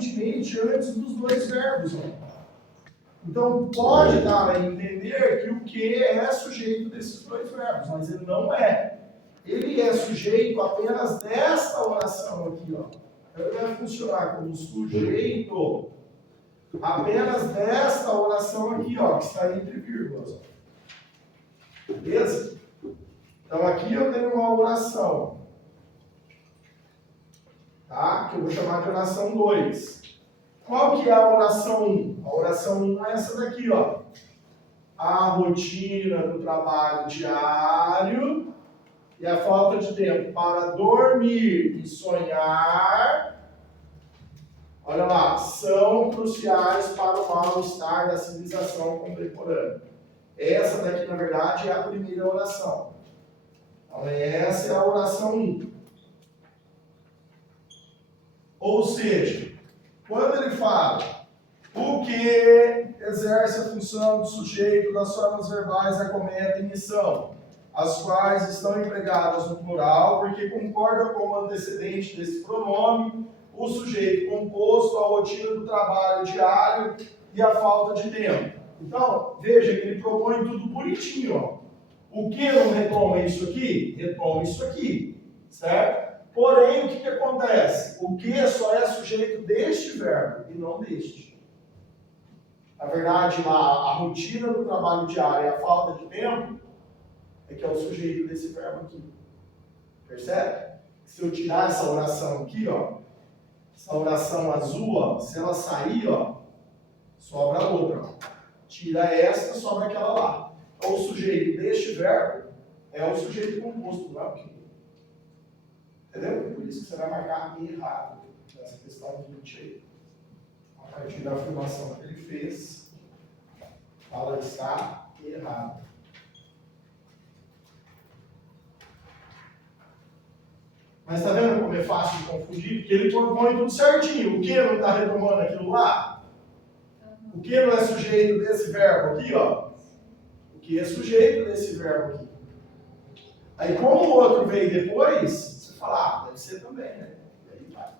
aparentemente antes dos dois verbos. Ó. Então, pode dar a entender que o que é sujeito desses dois verbos, mas ele não é. Ele é sujeito apenas desta oração aqui, ó. Então, ele vai funcionar como sujeito apenas desta oração aqui, ó, que está entre vírgulas. Ó. Beleza? Então, aqui eu tenho uma oração, tá? Que eu vou chamar de oração 2. Qual que é a oração 1? A oração 1 é essa daqui, ó. A rotina do trabalho diário e a falta de tempo para dormir e sonhar, olha lá, são cruciais para o mal-estar da civilização contemporânea. Essa daqui, na verdade, é a primeira oração. Então, essa é a oração 1. Ou seja, quando ele fala o que exerce a função do sujeito das formas verbais acometem missão, as quais estão empregadas no plural, porque concorda com o antecedente desse pronome, o sujeito composto, a rotina do trabalho diário e a falta de tempo. Então, veja que ele propõe tudo bonitinho. Ó. O que não retoma isso aqui? Retoma isso aqui, certo? Porém, o que acontece? O que só é sujeito deste verbo e não deste. Na verdade, a rotina do trabalho diário e a falta de tempo é que é o sujeito desse verbo aqui. Percebe? Se eu tirar essa oração aqui, ó, essa oração azul, ó, se ela sair, ó, sobra a outra. Ó. Tira esta, sobra aquela lá. Então, o sujeito deste verbo é o sujeito composto do verbo aqui. Entendeu? Por isso que você vai marcar errado nessa questão 20 aí. A partir da afirmação que ele fez, fala está errado. Mas tá vendo como é fácil de confundir? Porque ele propõe tudo certinho. O que não está retomando aquilo lá? O que não é sujeito desse verbo aqui, ó? O que é sujeito desse verbo aqui? Aí, como o outro veio depois, você fala, deve ser também, né? E aí vai.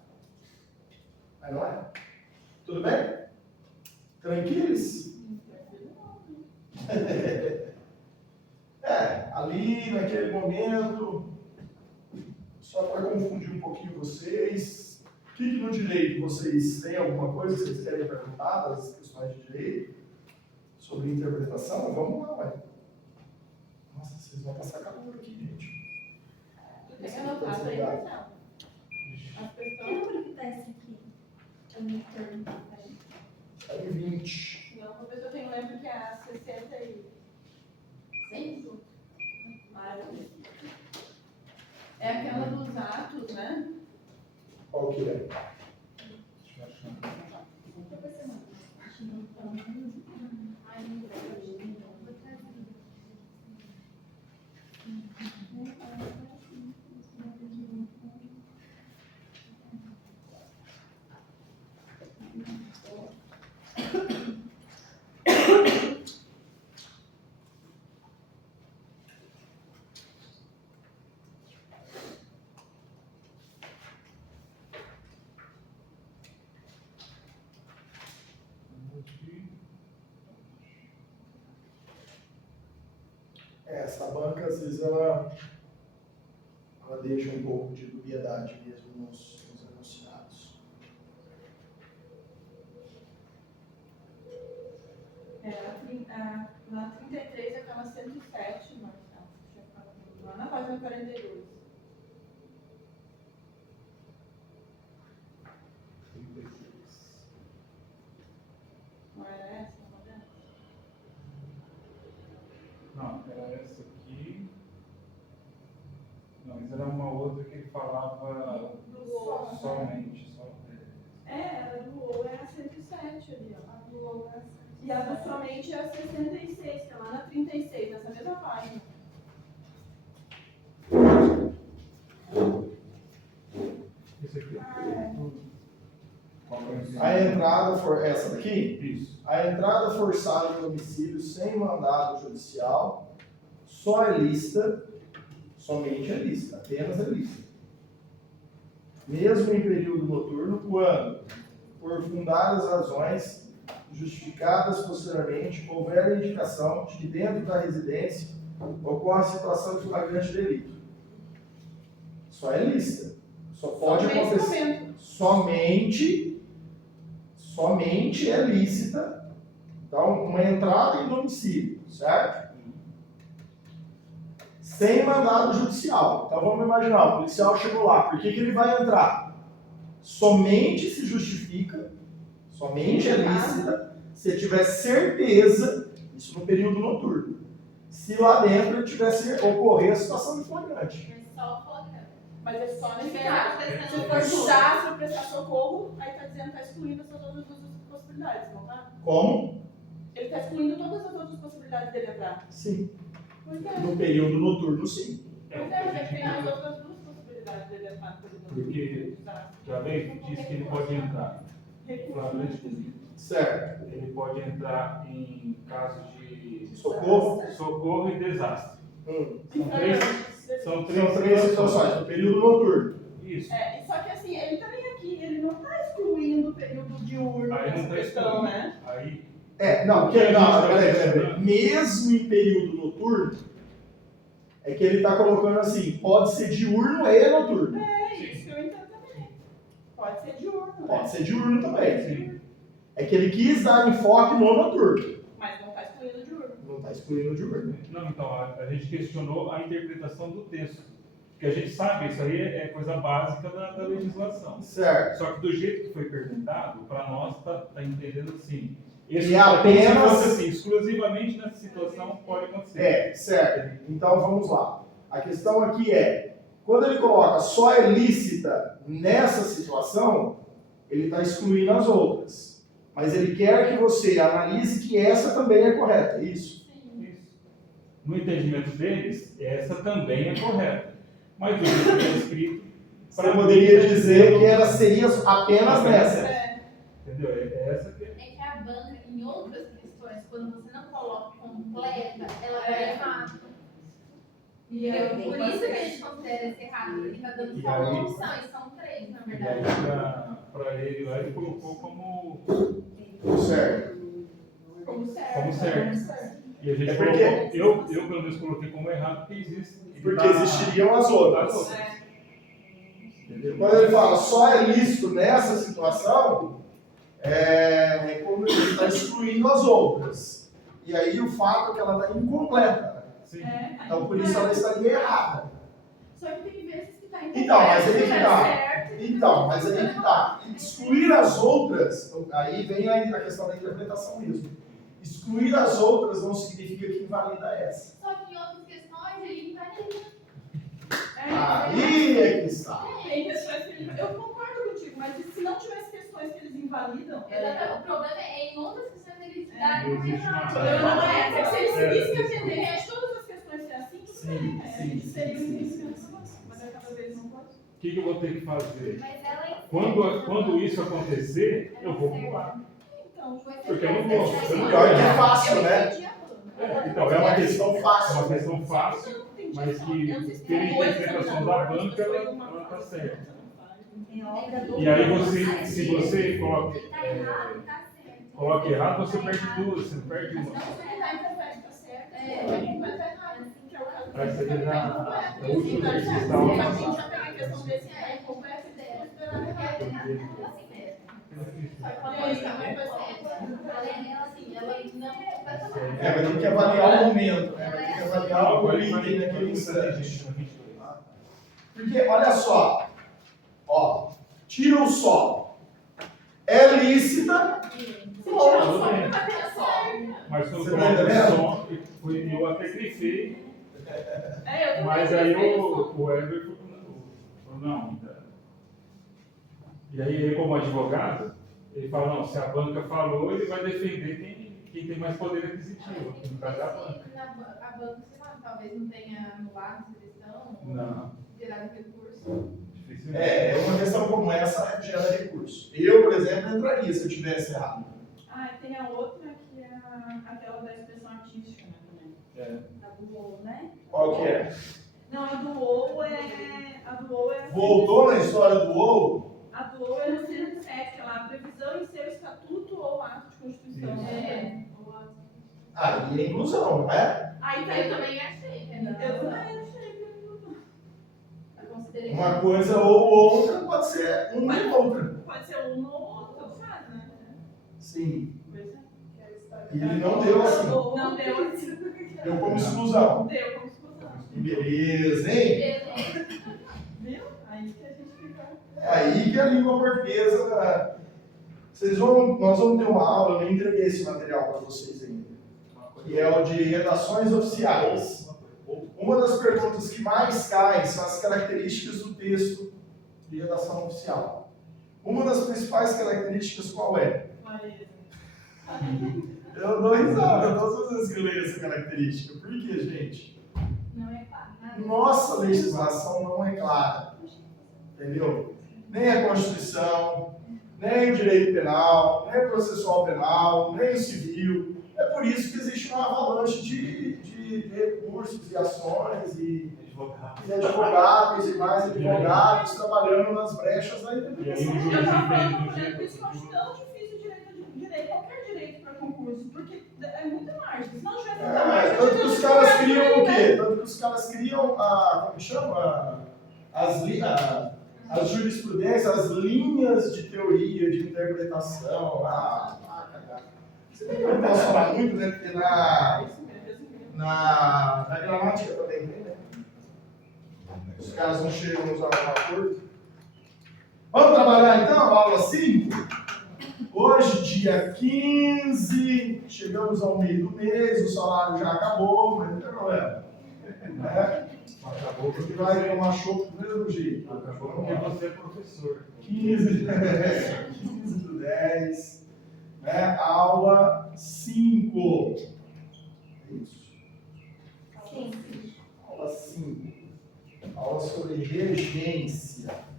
Mas não é. Tudo bem? Tranquilos? Ali, naquele momento, só para confundir um pouquinho vocês, o que no direito vocês têm alguma coisa que vocês querem perguntar das questões de direito? Sobre interpretação? Vamos lá, ué. Nossa, vocês vão passar calor aqui, gente. Tu tem que anotar aí, Marcelo. As Que pessoas... número que tá esse aqui? É o midterm. Está em 20. Não, a pessoa tem que lembrar que é a 65. Maravilha. É aquela dos atos, né? Qual que é? Essa banca, às vezes, ela deixa um pouco de dubiedade mesmo nos enunciados. Na 33, aquela 107, Marcelo. Lá na página 42. Não era essa? Não, era essa aqui. Não, mas era uma outra que falava Do UOL. somente. Só... A do UOL é a 107 ali, ó. A do UOL é a 107. E a do somente é a 66, que é lá na 36, nessa mesma página. Esse aqui. A entrada for essa daqui? Isso. A entrada forçada em domicílio sem mandado judicial só é lista, somente é lista, apenas é lista. Mesmo em período noturno, quando por fundadas razões, justificadas posteriormente, houver indicação de que dentro da residência ocorre situação de flagrante delito. Só é lícita. Só pode Só nesse acontecer. momento. Somente é lícita. Então, uma entrada em domicílio, certo? Sem mandado judicial. Então vamos imaginar, o policial chegou lá, por que ele vai entrar? Somente se justifica, somente é lícita, se tiver certeza, isso no período noturno, se lá dentro tivesse ocorrer a situação de flagrante. É só o flagrante. Mas é só nesse Se caso. for Se for desastre ou prestar socorro, aí tá dizendo que tá excluindo essas outras duas possibilidades, não tá? Como? Ele tá excluindo todas as outras possibilidades dele entrar. Sim. Pois é. No período noturno, sim. Pois é, mas é que tem as outras duas possibilidades dele entrar. Por exemplo, Porque já veio, diz que ele pode entrar em flagrante delito. Certo. Ele pode entrar em caso de Socorro. e desastre. São São três situações, no período noturno. Isso. É, só que assim, ele também aqui, ele não tá excluindo o período diurno Aí não dessa tá questão, excluindo. né? Aí, Peraí. Mesmo em período noturno, é que ele está colocando assim, pode ser diurno e noturno. É isso que eu entendo também. Pode ser diurno, né? Pode ser diurno também. sim. É que ele quis dar enfoque no noturno. Mas não tá excluindo o diurno. Não está excluindo o diurno. Não, então, a gente questionou a interpretação do texto. Porque a gente sabe, isso aí é coisa básica da legislação. Certo. Só que do jeito que foi perguntado, para nós tá entendendo assim. E apenas- Se fosse assim, exclusivamente nessa situação pode acontecer. É, certo. Então vamos lá. A questão aqui é, quando ele coloca só é lícita nessa situação, ele está excluindo as outras. Mas ele quer que você analise que essa também é correta, é isso? Isso. No entendimento deles, essa também é correta. Mas do jeito que é escrito, Você poderia dizer que ela seria apenas nessa. É. entendeu? É essa que é. É que a banca, em outras questões, quando você não coloca completa, ela vai errado. E Entendeu? aí, Por isso que a gente considera esse errado, porque tá dando E só aí- uma opção, e são três, na E verdade. aí, para ele lá, ele colocou como Certo. Como certo. Como certo. E a gente É porque- colocou, eu pelo menos coloquei como errado, porque existe. ele Porque tá- existiriam as outras. É. Entendeu? Quando ele fala só é lícito nessa situação, é quando ele está excluindo as outras. E aí o fato é que ela está incompleta. Sim. É. Então por isso ela estaria errada. Só que tem vezes que tá Então, mas aí que incompleto, tá. certo. Então, mas aí que tá. Excluir as outras, aí vem a questão da interpretação mesmo. Excluir as outras não significa que invalida essa. Só que em outras questões, ele invalida. Aí é que está. Tem questões que eles... Eu concordo contigo, mas se não tivesse questões que eles invalidam... O problema é em outras questões ele É. dá como Existe uma- O errado. problema não é essa, se eles É. seguissem a tendência de todas as questões ser assim, tudo Sim, bem, sim, eles sim, seriam sim. iniciantes, mas cada vez não pode. O que eu vou ter que fazer? Mas ela é Quando isso acontecer, eu vou pular. Então, Porque eu não posso. Pior que é fácil, né? Então, É uma questão fácil. É uma questão fácil, mas que pela interpretação da banca, ela tá certa. E aí você, se você coloca, Tá errado, tá certo. coloca errado, você perde duas, você não perde uma. Não, se ele tá incompleto, tá certo. É. Vai completar errado, que é o caso Vai desse ser que tá na- incompleto. na última Então, vez que já- está se a uma- gente já pega a questão desse que é incompleto, e depois considerar errado. Assim mesmo. E aí, como é que vai ser? Além dela, assim, ela não completamente. Vai ter que avaliar o momento, né? Vai ter que avaliar o Agora item ele naquele vai instante. Porque, olha só, ó, tira o só. É lícita, Se tirar o som, vai ter só. Mas quando Você eu tá coloco entendendo? o som, eu até grifei, É, eu também mas aí gostei do som. o Everton falou, não. E aí ele, como advogado, ele fala, não, se a banca falou, ele vai defender quem tem mais poder aquisitivo, no caso é a banca. A banca, sei lá, talvez não tenha anulado essa questão, ou Não, gerado recurso. dificilmente. é uma questão como essa gera recurso. Eu, por exemplo, entraria se eu tivesse errado. Ah, e tem a outra que é aquela da expressão artística, né, também. É. A do ou, né? Qual que é? Não, a do ou é... A do ou é... Voltou na história do ou? A do ou é no 107, que é lá a previsão Aí é inclusão, não é? Aí tá, Eu também achei que era. Eu também achei que era inclusão. Eu considerei. Uma coisa ou outra pode ser uma e outra. Pode ser um ou outro, sabe, né? Sim. Pois é. E ele não deu assim. Não deu assim. Deu como exclusão. Deu como exclusão. Beleza, hein? Beleza. Viu? Aí que a gente fica. É aí que a língua portuguesa. Nós vamos ter uma aula, eu nem entreguei esse material para vocês ainda, que é o de redações oficiais. Uma das perguntas que mais caem são as características do texto de redação oficial. Uma das principais características qual é? Eu dou risada todas as vezes que eu leio essa característica. Por quê, gente? Não é claro. Nada. Nossa legislação não é clara. Entendeu? Nem a Constituição, nem o direito penal, nem o processual penal, nem o civil. É por isso que existe uma avalanche de recursos e ações e advogados e mais advogados trabalhando nas brechas da interpretação. Eu tava falando com a mulher, por isso que eu acho tão difícil qualquer direito para concurso, porque é muita margem. Se não tivesse muita margem, Tanto que os caras criam o quê? Tanto que os caras criam como que chama? As jurisprudências, as linhas de teoria, de interpretação. Cagada. Você vê que eu não posso falar muito, né? Porque na gramática também tem, né? Os caras não chegam a usar um acordo. Vamos trabalhar então a aula 5? Hoje, dia 15, chegamos ao meio do mês, o salário já acabou, mas não tem problema. Acabou porque vai tomar chope do mesmo jeito. Acabou porque você é professor. 15 do 10, né? Aula 5. É isso. Sim. Aula 5. Aula sobre regência.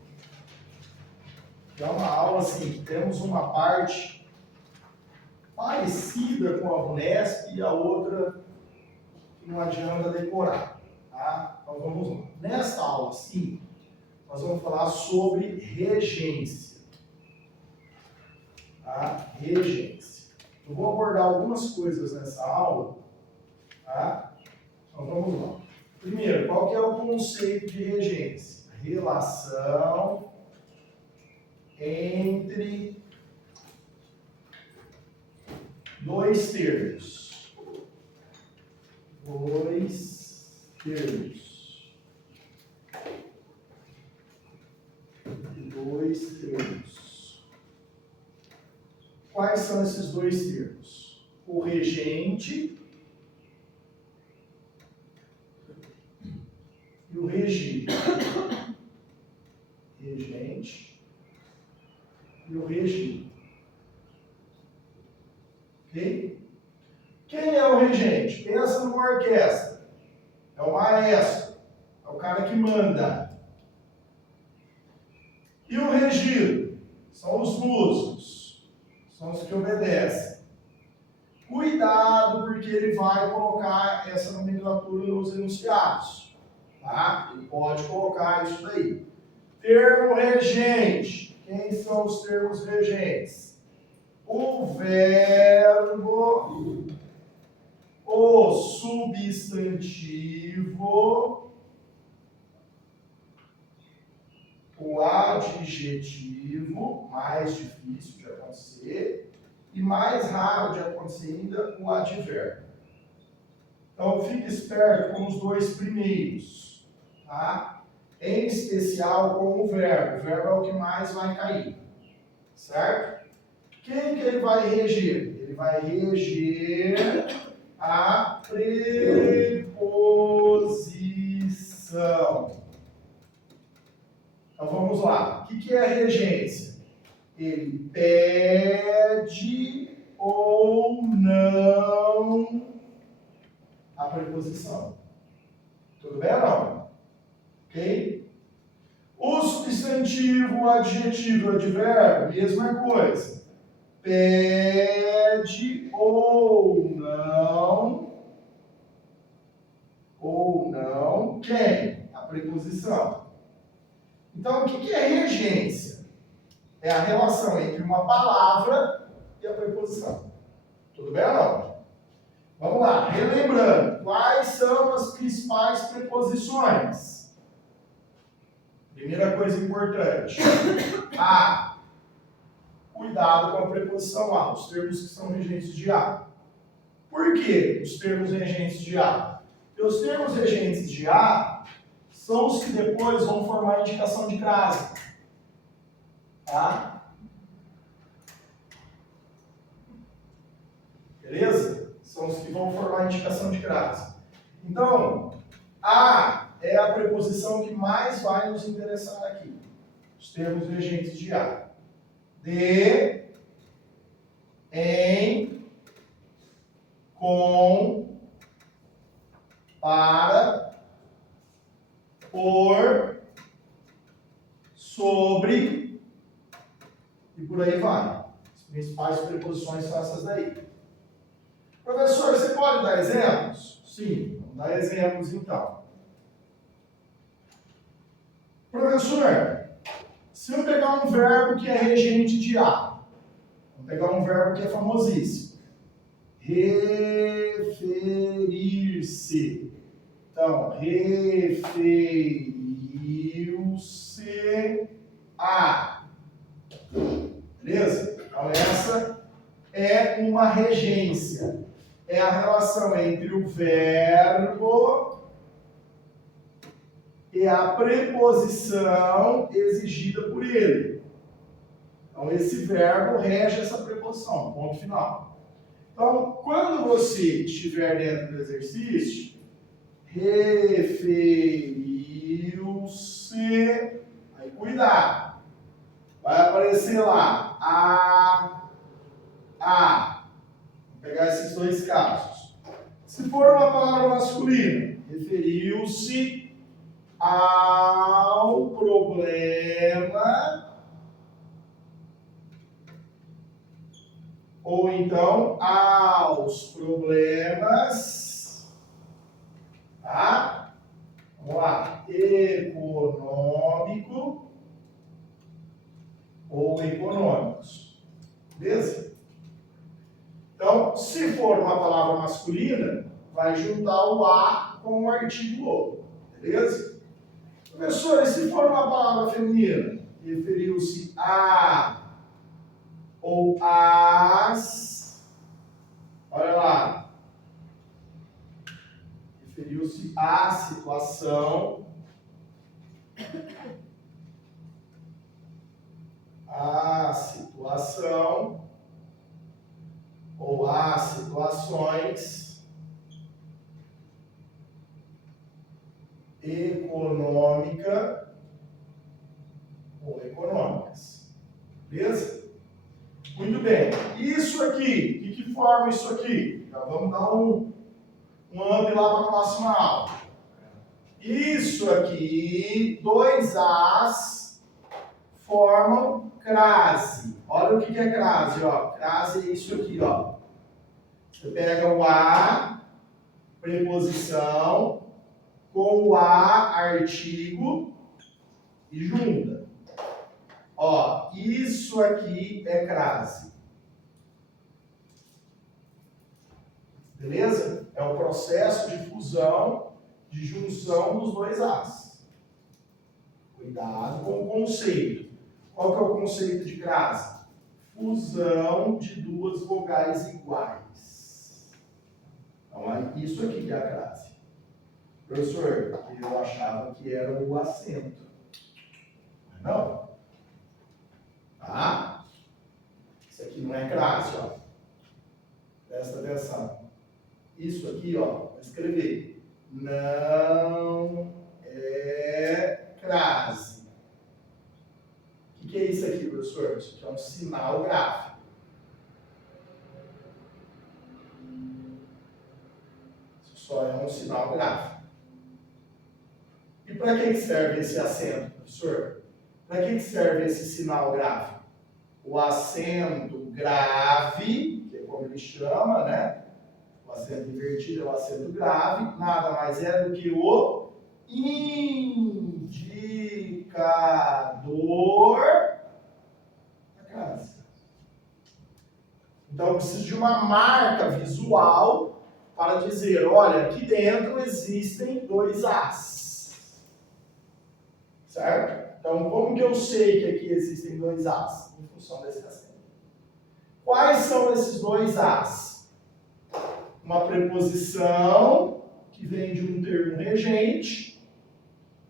É uma aula assim, que temos uma parte parecida com a Unesp e a outra que não adianta decorar. Tá? Então vamos lá. Nesta aula 5, nós vamos falar sobre regência. Tá? Regência. Eu vou abordar algumas coisas nessa aula. Tá? Então vamos lá. Primeiro, qual que é o conceito de regência? Relação entre dois termos. Dois termos. Dois termos. Quais são esses dois termos? O regente e o regido. Regente e o regido. Ok? Quem é o regente? Pensa numa orquestra. É o maestro. É o cara que manda. E o regido? São os músicos. São os que obedecem. Cuidado, porque ele vai colocar essa nomenclatura nos enunciados. Tá? Ele pode colocar isso daí. Termo regente. Quem são os termos regentes? O verbo, o substantivo, o adjetivo, mais difícil de acontecer, e mais raro de acontecer ainda, o advérbio. Então fique esperto com os dois primeiros, tá? Em especial com o verbo. O verbo é o que mais vai cair, certo? Quem que ele vai reger? Ele vai reger a preposição. Então vamos lá. O que é regência? Ele pede ou não a preposição. Tudo bem ou não? Ok? O substantivo, o adjetivo e o advérbio, mesma coisa. Pede ou não quem? A preposição. Então, o que é regência? É a relação entre uma palavra e a preposição. Tudo bem ou não? Vamos lá, relembrando, quais são as principais preposições? Primeira coisa importante, a. Cuidado com a preposição a, os termos que são regentes de a. Por que os termos regentes de a? Porque os termos regentes de a são os que depois vão formar a indicação de crase. Tá? Beleza? São os que vão formar a indicação de crase. Então, a é a preposição que mais vai nos interessar aqui. Os termos regentes de a. De, em, com, para, por, sobre e por aí vai. As principais preposições são essas daí. Professor, você pode dar exemplos? Sim, vamos dar exemplos então. Professor, se eu pegar um verbo que é regente de a, vou pegar um verbo que é famosíssimo. Referir-se. Então, referiu-se a. Beleza? Então, essa é uma regência. É a relação entre o verbo e a preposição exigida por ele. Então, esse verbo rege essa preposição, ponto final. Então, quando você estiver dentro do exercício, referiu-se, aí cuidado, vai aparecer lá, a. Vou pegar esses dois casos. Se for uma palavra masculina, referiu-se ao problema, ou então aos problemas, tá? Vamos lá, econômico ou econômicos, beleza? Então, se for uma palavra masculina, vai juntar o a com o artigo o, beleza? Professor, e se for uma palavra feminina, referiu-se a ou as, olha lá, referiu-se à situação, ou às situações econômica ou econômicas. Beleza? Muito bem. Isso aqui, o que forma isso aqui? Já vamos dar um up lá para a próxima aula. Isso aqui, dois as formam crase. Olha o que é crase, ó. Crase é isso aqui, ó. Você pega o a, preposição, com o a, artigo, e junta. Ó, isso aqui é crase. Beleza? É o processo de fusão, de junção dos dois as. Cuidado com o conceito. Qual que é o conceito de crase? Fusão de duas vogais iguais. Então, isso aqui que é a crase. Professor, eu achava que era o acento. Não. Tá? Isso aqui não é crase, ó. Presta atenção. Isso aqui, ó, vou escrever. Não é crase. O que é isso aqui, professor? Isso aqui é um sinal gráfico. Isso só é um sinal gráfico. E para que serve esse acento, professor? Para que serve esse sinal gráfico? O acento grave, que é como ele chama, né? O acento invertido é o acento grave, nada mais é do que o indicador da crase. Então, eu preciso de uma marca visual para dizer, olha, aqui dentro existem 2 As. Certo? Então, como que eu sei que aqui existem 2 As? Em função desse acento. Quais são esses 2 As? Uma preposição que vem de um termo regente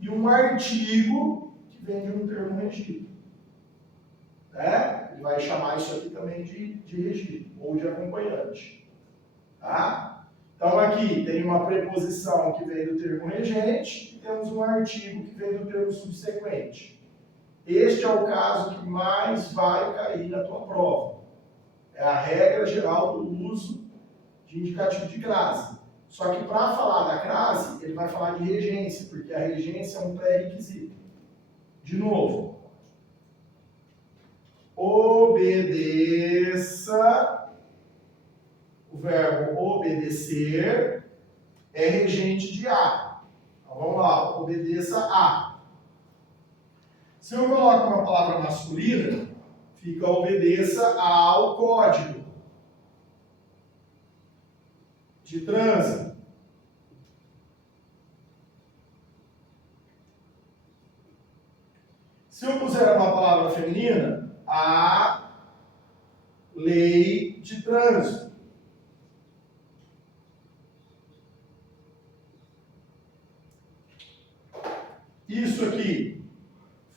e um artigo que vem de um termo regido. Né? Ele vai chamar isso aqui também de regido ou de acompanhante. Tá? Então aqui tem uma preposição que vem do termo regente e temos um artigo que vem do termo subsequente. Este é o caso que mais vai cair na tua prova. É a regra geral do uso de indicativo de crase. Só que para falar da crase, ele vai falar de regência, porque a regência é um pré-requisito. De novo, obedeça, o verbo obedecer é regente de a. Então vamos lá, obedeça a. Se eu coloco uma palavra masculina, fica obedeça ao código de trânsito. Se eu puser uma palavra feminina, a lei de trânsito. Isso aqui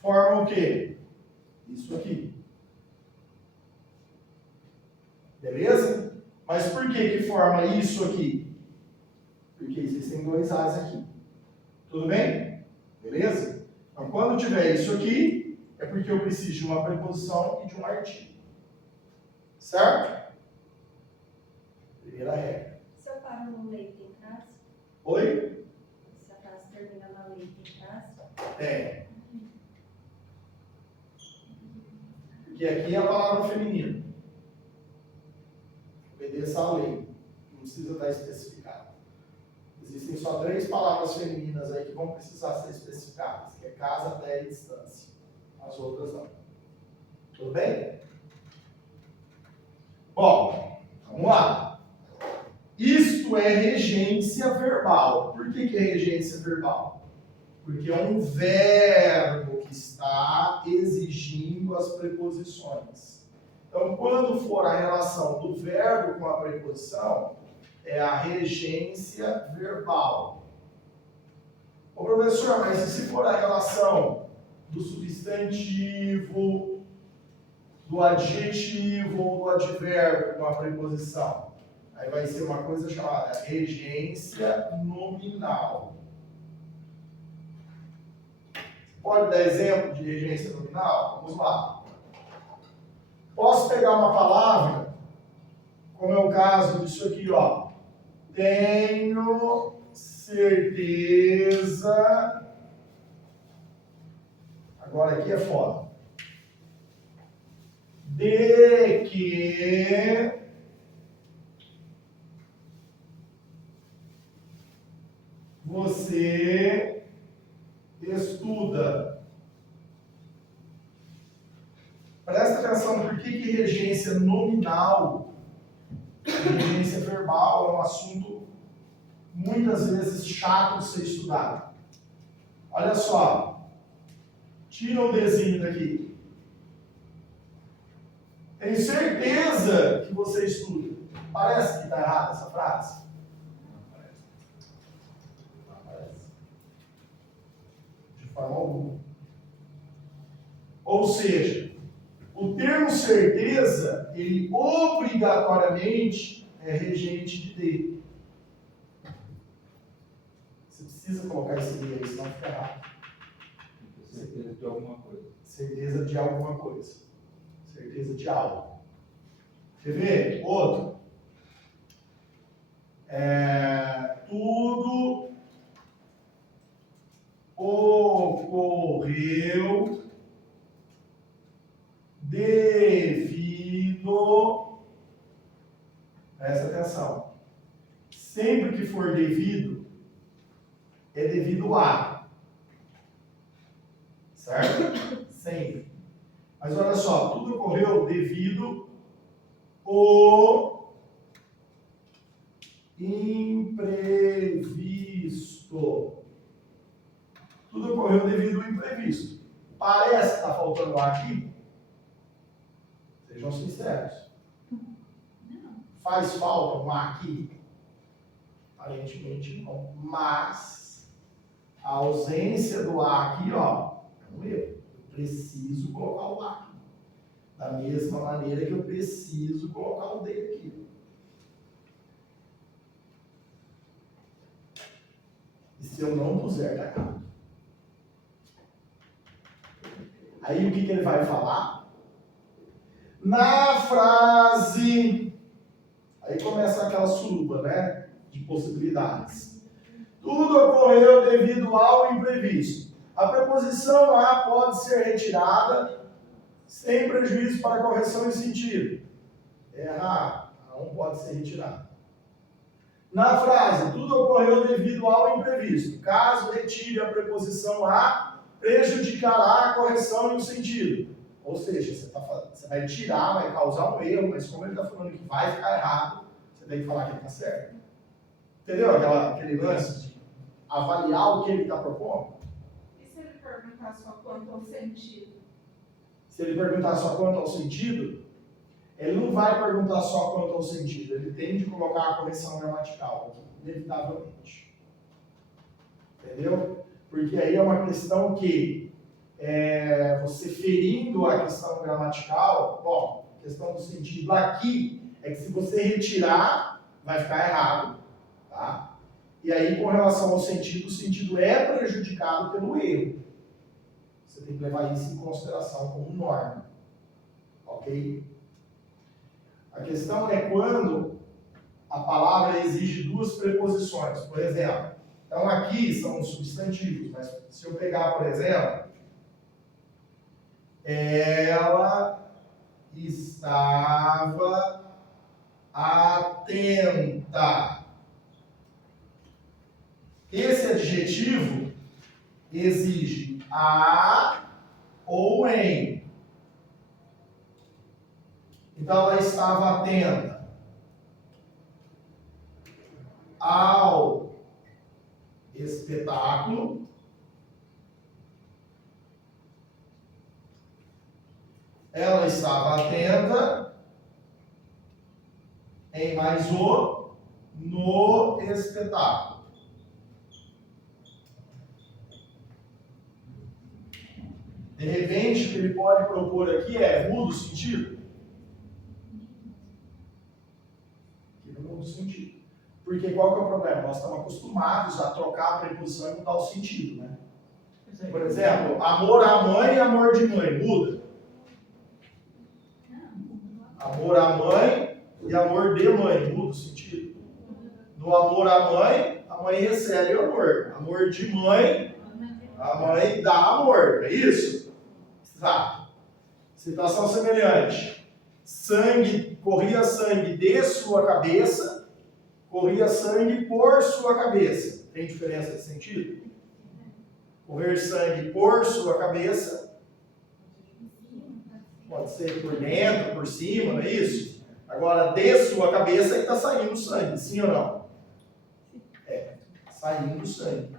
forma o quê? Isso aqui. Beleza? Mas por que forma isso aqui? Porque existem 2 As aqui. Tudo bem? Beleza? Então, quando tiver isso aqui, é porque eu preciso de uma preposição e de um artigo. Certo? Primeira regra. Se eu paro no leite em casa, Oi? se a frase termina na leite em casa, É. Porque aqui é a palavra feminina. Obedeça à lei. Não precisa estar especificado. Existem só 3 palavras femininas aí que vão precisar ser especificadas, que é casa, terra e distância. As outras não. Tudo bem? Bom, vamos lá. Isto é regência verbal. Por que é regência verbal? Porque é um verbo que está exigindo as preposições. Então, quando for a relação do verbo com a preposição, é a regência verbal. Ô professor, mas e se for a relação do substantivo, do adjetivo ou do advérbio com a preposição? Aí vai ser uma coisa chamada regência nominal. Pode dar exemplo de regência nominal? Vamos lá. Posso pegar uma palavra, como é o caso disso aqui, ó. Tenho certeza. Agora aqui é foda. De que você estuda. Presta atenção, por que regência nominal, regência verbal é um assunto muitas vezes chato de ser estudado. Olha só, tira o desenho daqui. Tenho certeza que você estuda. Parece que está errada essa frase? Não parece. De forma alguma. Ou seja, o termo certeza, ele obrigatoriamente é regente de D. Você precisa colocar esse D aí, senão fica errado. Certeza de alguma coisa. Certeza de alguma coisa. Certeza de algo. Quer ver? Outro. Tudo ocorreu devido. Presta atenção. Sempre que for devido, é devido a. Certo? Sempre. Mas olha só, tudo ocorreu devido ao no aqui? Sejam sinceros. Faz falta um aqui? Aparentemente não. Mas a ausência do A aqui, ó, é um erro. Eu preciso colocar o A aqui. Da mesma maneira que eu preciso colocar o D aqui. E se eu não puser, tá errado. Aí o que ele vai falar? Na frase. Aí começa aquela suruba, né? De possibilidades. Tudo ocorreu devido ao imprevisto. A preposição a pode ser retirada sem prejuízo para a correção em sentido. Errar. Não pode ser retirada. Na frase, tudo ocorreu devido ao imprevisto. Caso retire a preposição a, prejudicará a correção em um sentido. Ou seja, você vai tirar, vai causar um erro, mas como ele está falando que vai ficar errado, você tem que falar que ele está certo. Entendeu aquele lance de avaliar o que ele está propondo? E se ele perguntar só quanto ao sentido? Se ele perguntar só quanto ao sentido, ele não vai perguntar só quanto ao sentido, ele tem de colocar a correção gramatical aqui, inevitavelmente. Entendeu? Porque aí é uma questão que, você ferindo a questão gramatical, bom, a questão do sentido aqui é que se você retirar, vai ficar errado, tá? E aí, com relação ao sentido, o sentido é prejudicado pelo erro. Você tem que levar isso em consideração como norma, ok? A questão é quando a palavra exige duas preposições. Por exemplo, então aqui são substantivos, mas se eu pegar, por exemplo, ela estava atenta. Esse adjetivo exige a ou em. Então, ela estava atenta ao espetáculo. Ela estava atenta em mais o no espetáculo. De repente, o que ele pode propor aqui muda o sentido? Aqui não muda o sentido. Porque qual que é o problema? Nós estamos acostumados a trocar a preposição e mudar o sentido, né? Por exemplo, amor à mãe e amor de mãe, muda? Amor à mãe e amor de mãe, muda o sentido? No amor à mãe, a mãe recebe o amor. Amor de mãe, a mãe dá amor, não é isso? Exato. Situação semelhante. Corria sangue de sua cabeça, corria sangue por sua cabeça. Tem diferença de sentido? Correr sangue por sua cabeça pode ser por dentro, por cima, não é isso? Agora, de sua cabeça, aí está saindo sangue, sim ou não? Saindo sangue.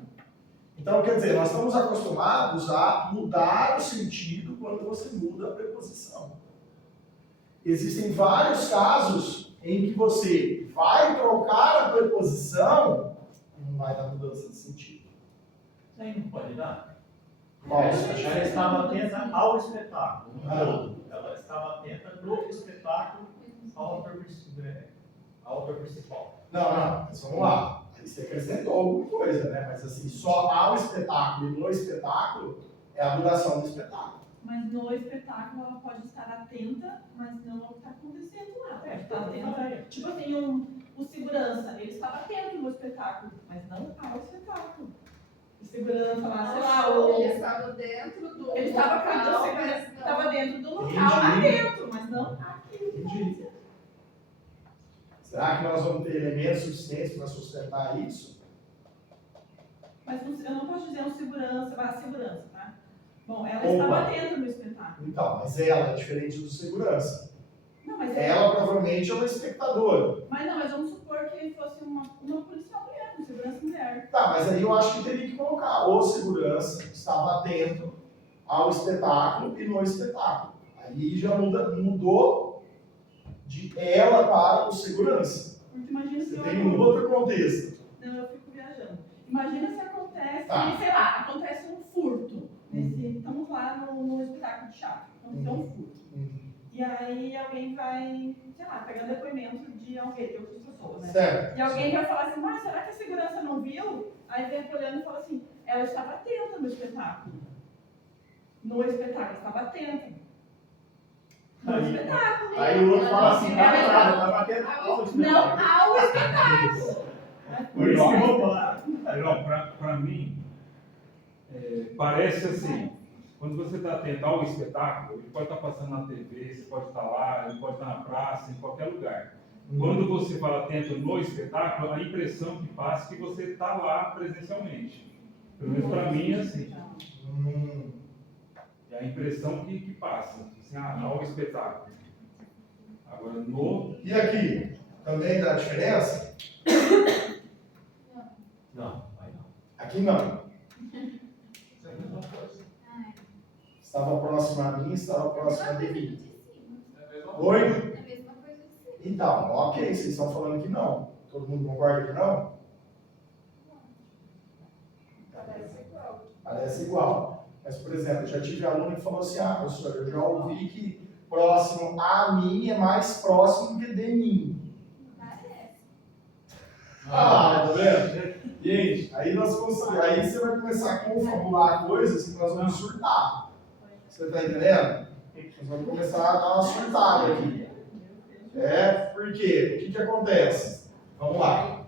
Então, quer dizer, nós estamos acostumados a mudar o sentido quando você muda a preposição. Existem vários casos em que você vai trocar a preposição e não vai dar mudança de sentido. Aí não pode dar. Qual? Ela estava atenta ao espetáculo. Ela estava atenta no espetáculo ao autor principal. Não, mas vamos lá. Aí você acrescentou alguma coisa, né? Mas assim, só ao espetáculo e no espetáculo é a duração do espetáculo. Mas no espetáculo ela pode estar atenta, mas não ao que está acontecendo lá. Pode estar atenta. Tipo assim, o segurança, ele estava atento no espetáculo, mas não ao espetáculo. O segurança lá, sei lá, Ele estava dentro do ele estava local, estava dentro do local, Entendi. atento, mas não aquilo. Entendi. Será que nós vamos ter elementos suficientes para sustentar isso? Mas eu não posso dizer um segurança, a segurança, tá? Bom, ela Opa. estava atenta no espetáculo. Então, mas ela é diferente do segurança. Não, mas Ela provavelmente é uma espectadora. mas vamos supor que fosse uma policial mulher, uma segurança mulher. Tá, mas aí eu acho que teria que colocar. O segurança estava atento ao espetáculo e no espetáculo. Aí já mudou de ela para o segurança. Porque imagina se Você eu tem um outro contexto. Não, eu fico viajando. Imagina se acontece, Tá. sei lá, acontece um furto. Estamos lá no espetáculo de teatro, aconteceu um furto. E aí alguém vai, sei lá, pegar depoimento de alguém, de outras pessoas, né? Certo. E alguém vai falar assim, mas será que a segurança não viu? Aí vem a Poliana e fala assim, ela estava atenta no espetáculo. No espetáculo, estava atenta. No Aí- espetáculo. Aí o outro fala assim, tá batendo ao Não espetáculo. ao espetáculo. Por isso que eu vou falar. Não, para mim, parece assim, quando você está atento ao espetáculo, ele pode estar passando na TV, você pode estar lá, ele pode estar na praça, em qualquer lugar. Quando você fala atento no espetáculo, a impressão que passa é que você está lá presencialmente. Pelo menos para mim é assim. É a impressão que passa, assim, ao espetáculo. Agora, no... E aqui, também dá diferença? Não, aí não. Aqui não. Estava próximo a mim, estava próximo de mim. Oi? É a mesma coisa de cima. Então, ok, vocês estão falando que não. Todo mundo concorda que não? Parece igual. Parece igual. Mas, por exemplo, eu já tive aluno que falou assim, professor, eu já ouvi que próximo a mim é mais próximo que de mim. Parece. Tá vendo? Gente, aí você vai começar a confabular coisas que nós vamos surtar. Você tá entendendo? Nós vamos começar a dar uma surtada aqui. Por quê? O que acontece? Vamos lá.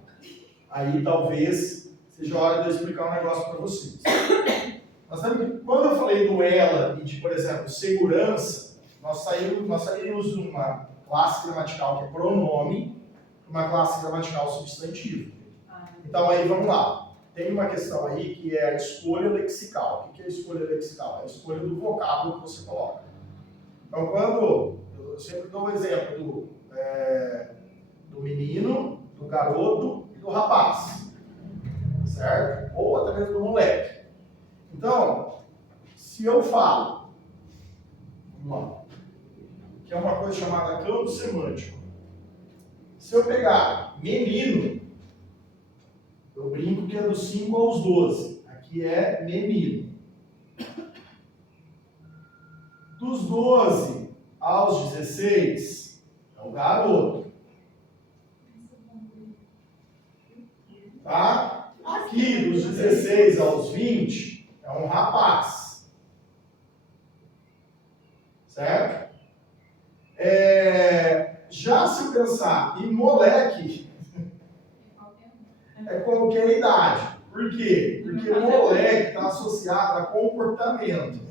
Aí talvez seja a hora de eu explicar um negócio para vocês. Quando eu falei do ela e de, por exemplo, segurança, nós saímos de uma classe gramatical que é pronome, uma classe gramatical substantivo. Então aí vamos lá. Tem uma questão aí que é a escolha lexical. O que é a escolha lexical? É a escolha do vocábulo que você coloca. Então quando eu sempre dou o exemplo do menino, do garoto e do rapaz, certo? Ou até mesmo do moleque. Então, se eu falo, vamos lá, que é uma coisa chamada campo semântico. Se eu pegar menino, eu brinco que é dos 5 aos 12. Aqui é menino. Dos 12 aos 16 é o garoto. Tá? Aqui, dos 16 aos 20, é um rapaz. Certo? Já se pensar em moleque, é qualquer idade. Por quê? Porque o moleque está associado a comportamento.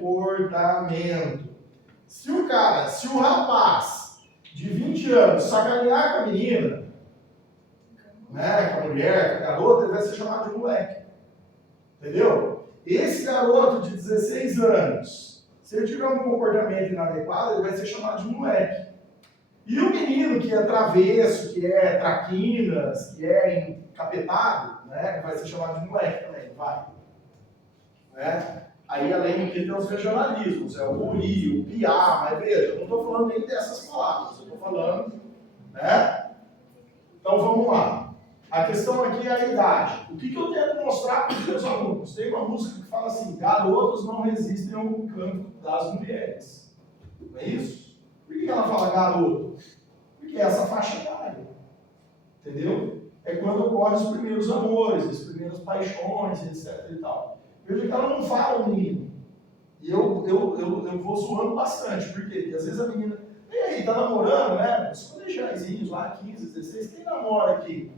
Comportamento. Se o rapaz de 20 anos sacanear com a menina, né, com a mulher, com a garota, ele vai ser chamado de moleque. Entendeu? Esse garoto de 16 anos, se ele tiver um comportamento inadequado, ele vai ser chamado de moleque. E o menino que é travesso, que é traquinas, que é encapetado, né, vai ser chamado de moleque também, vai. Né? Aí, além do que, tem os regionalismos, é o guri, o piá, mas veja, eu não estou falando nem dessas palavras, eu estou falando, né? Então, vamos lá. A questão aqui é a idade. O que eu tento mostrar para os meus alunos? Tem uma música que fala assim, garotos não resistem ao canto das mulheres. Não é isso? Por que ela fala garoto? Porque é essa faixa etária. Entendeu? É quando ocorrem os primeiros amores, as primeiras paixões, etc. e tal. Veja que ela não fala o menino. E eu vou zoando bastante. Por quê? Porque às vezes a menina, e aí, tá namorando, né? Os colegiaizinhos lá, 15, 16, quem namora aqui?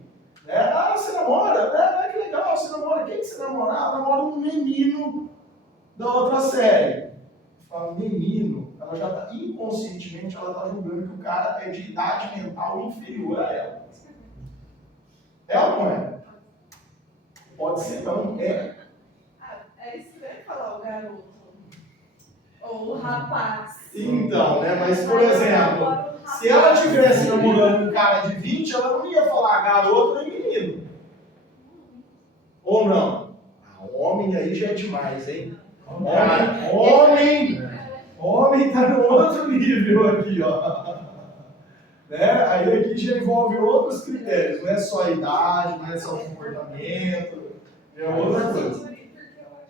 Você namora? Que legal, você namora. Quem que você namora? Namora um menino da outra série. Fala, menino, ela já está, inconscientemente, ela está julgando que o cara é de idade mental inferior a ela. É ou não é? Pode ser, não é. É isso que eu ia falar, o garoto. Ou o rapaz. Então, né? Mas, por exemplo, se ela estivesse namorando um cara de 20, ela não ia falar garoto nem menino. Ou não? homem aí já é demais, hein? Homem tá no outro nível aqui, ó. Né? Aí aqui já envolve outros critérios, não é só a idade, não é só o comportamento, é outra coisa.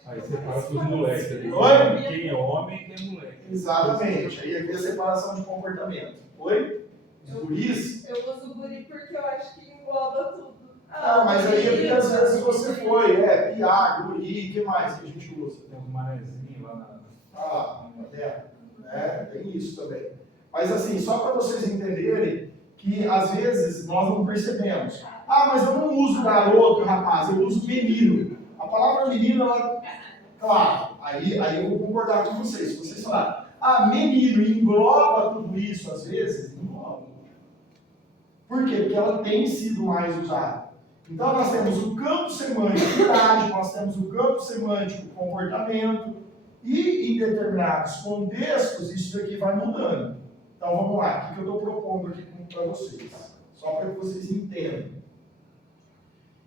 Aí separa os moleques ali. Oi? Quem é homem e quem é moleque. Exatamente, aí aqui é a separação de comportamento. Oi? Os guris? Eu uso guri porque eu acho que engloba tudo. Ah, mas aí é porque às vezes você foi, piá, guri, o que mais que a gente usa? Tem uns manezinhos lá na. Ah, tem isso também. Mas assim, só para vocês entenderem que às vezes nós não percebemos. Ah, mas eu não uso garoto, rapaz, eu uso menino. A palavra menino, ela, claro, aí eu vou concordar com vocês. Se vocês falarem, menino engloba tudo isso, às vezes, engloba. Por quê? Porque ela tem sido mais usada. Então nós temos o campo semântico idade, nós temos o campo semântico comportamento, e em determinados contextos isso daqui vai mudando. Então vamos lá, o que eu estou propondo aqui para vocês? Só para que vocês entendam.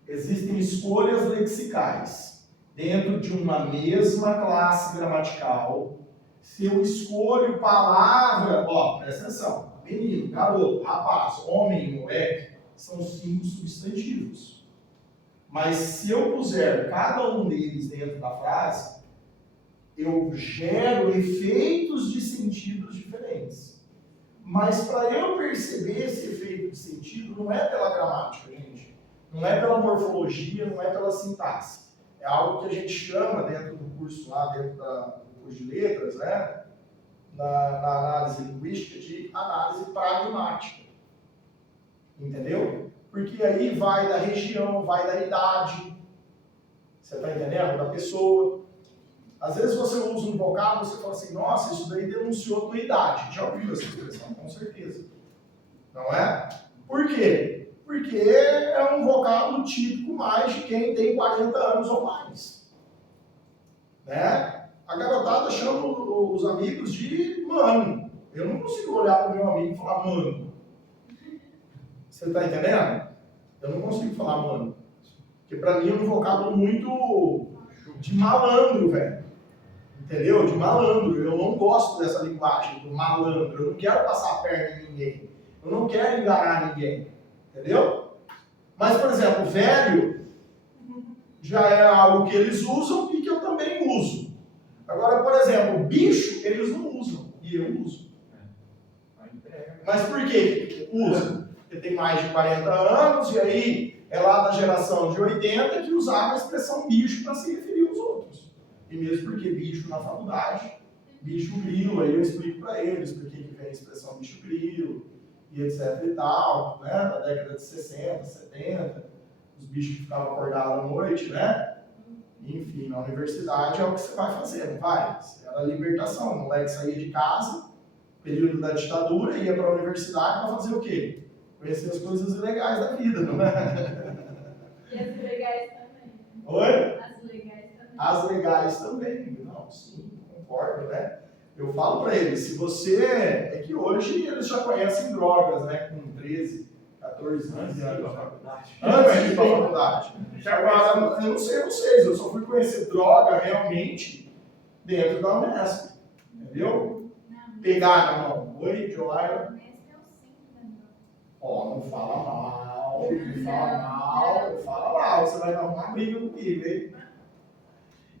Existem escolhas lexicais dentro de uma mesma classe gramatical. Se eu escolho palavra, presta atenção, menino, garoto, rapaz, homem, moleque, são 5 substantivos. Mas se eu puser cada um deles dentro da frase, eu gero efeitos de sentidos diferentes. Mas para eu perceber esse efeito de sentido, não é pela gramática, gente. Não é pela morfologia, não é pela sintaxe. É algo que a gente chama dentro do curso lá, dentro do curso de letras, né? Na análise linguística, de análise pragmática. Entendeu? Porque aí vai da região, vai da idade. Você está entendendo? Da pessoa. Às vezes você usa um vocábulo e você fala assim, nossa, isso daí denunciou a tua idade. Já ouviu essa expressão? Com certeza. Não é? Por quê? Porque é um vocábulo típico mais de quem tem 40 anos ou mais. Né? A garotada chama os amigos de mano. Eu não consigo olhar para o meu amigo e falar mano. Você está entendendo? Eu não consigo falar mano. Porque para mim é um vocábulo muito de malandro, velho. Entendeu? De malandro. Eu não gosto dessa linguagem do malandro. Eu não quero passar a perna em ninguém. Eu não quero enganar ninguém. Entendeu? Mas, por exemplo, velho já é algo que eles usam e que eu também uso. Agora, por exemplo, bicho, eles não usam. E eu uso. Mas por que usa? Porque tem mais de 40 anos e aí é lá da geração de 80 que usava a expressão bicho para se referir aos outros. E mesmo porque bicho na faculdade, bicho grilo, aí eu explico para eles por que vem a expressão bicho grilo, e etc e tal, né? Da década de 60, 70, os bichos que ficavam acordados à noite, né? Enfim, na universidade é o que você vai fazer, não vai? Era a libertação, o moleque saía de casa, período da ditadura, ia para a universidade para fazer o quê? Conhecer as coisas legais da vida, não é? E as legais também. Oi? As legais também. As legais também. Não, sim, concordo, né? Eu falo para eles, se você... É que hoje eles já conhecem drogas, né? Com 13, 14 anos. Antes de ir para a faculdade. Antes de ir para a faculdade. Agora, eu não sei vocês, eu só fui conhecer droga realmente dentro da Unesp. Entendeu? Pegar na mão. Oi, Joaira? Ó, não fala mal, não fala mal, não fala mal, você vai dar uma briga comigo, hein?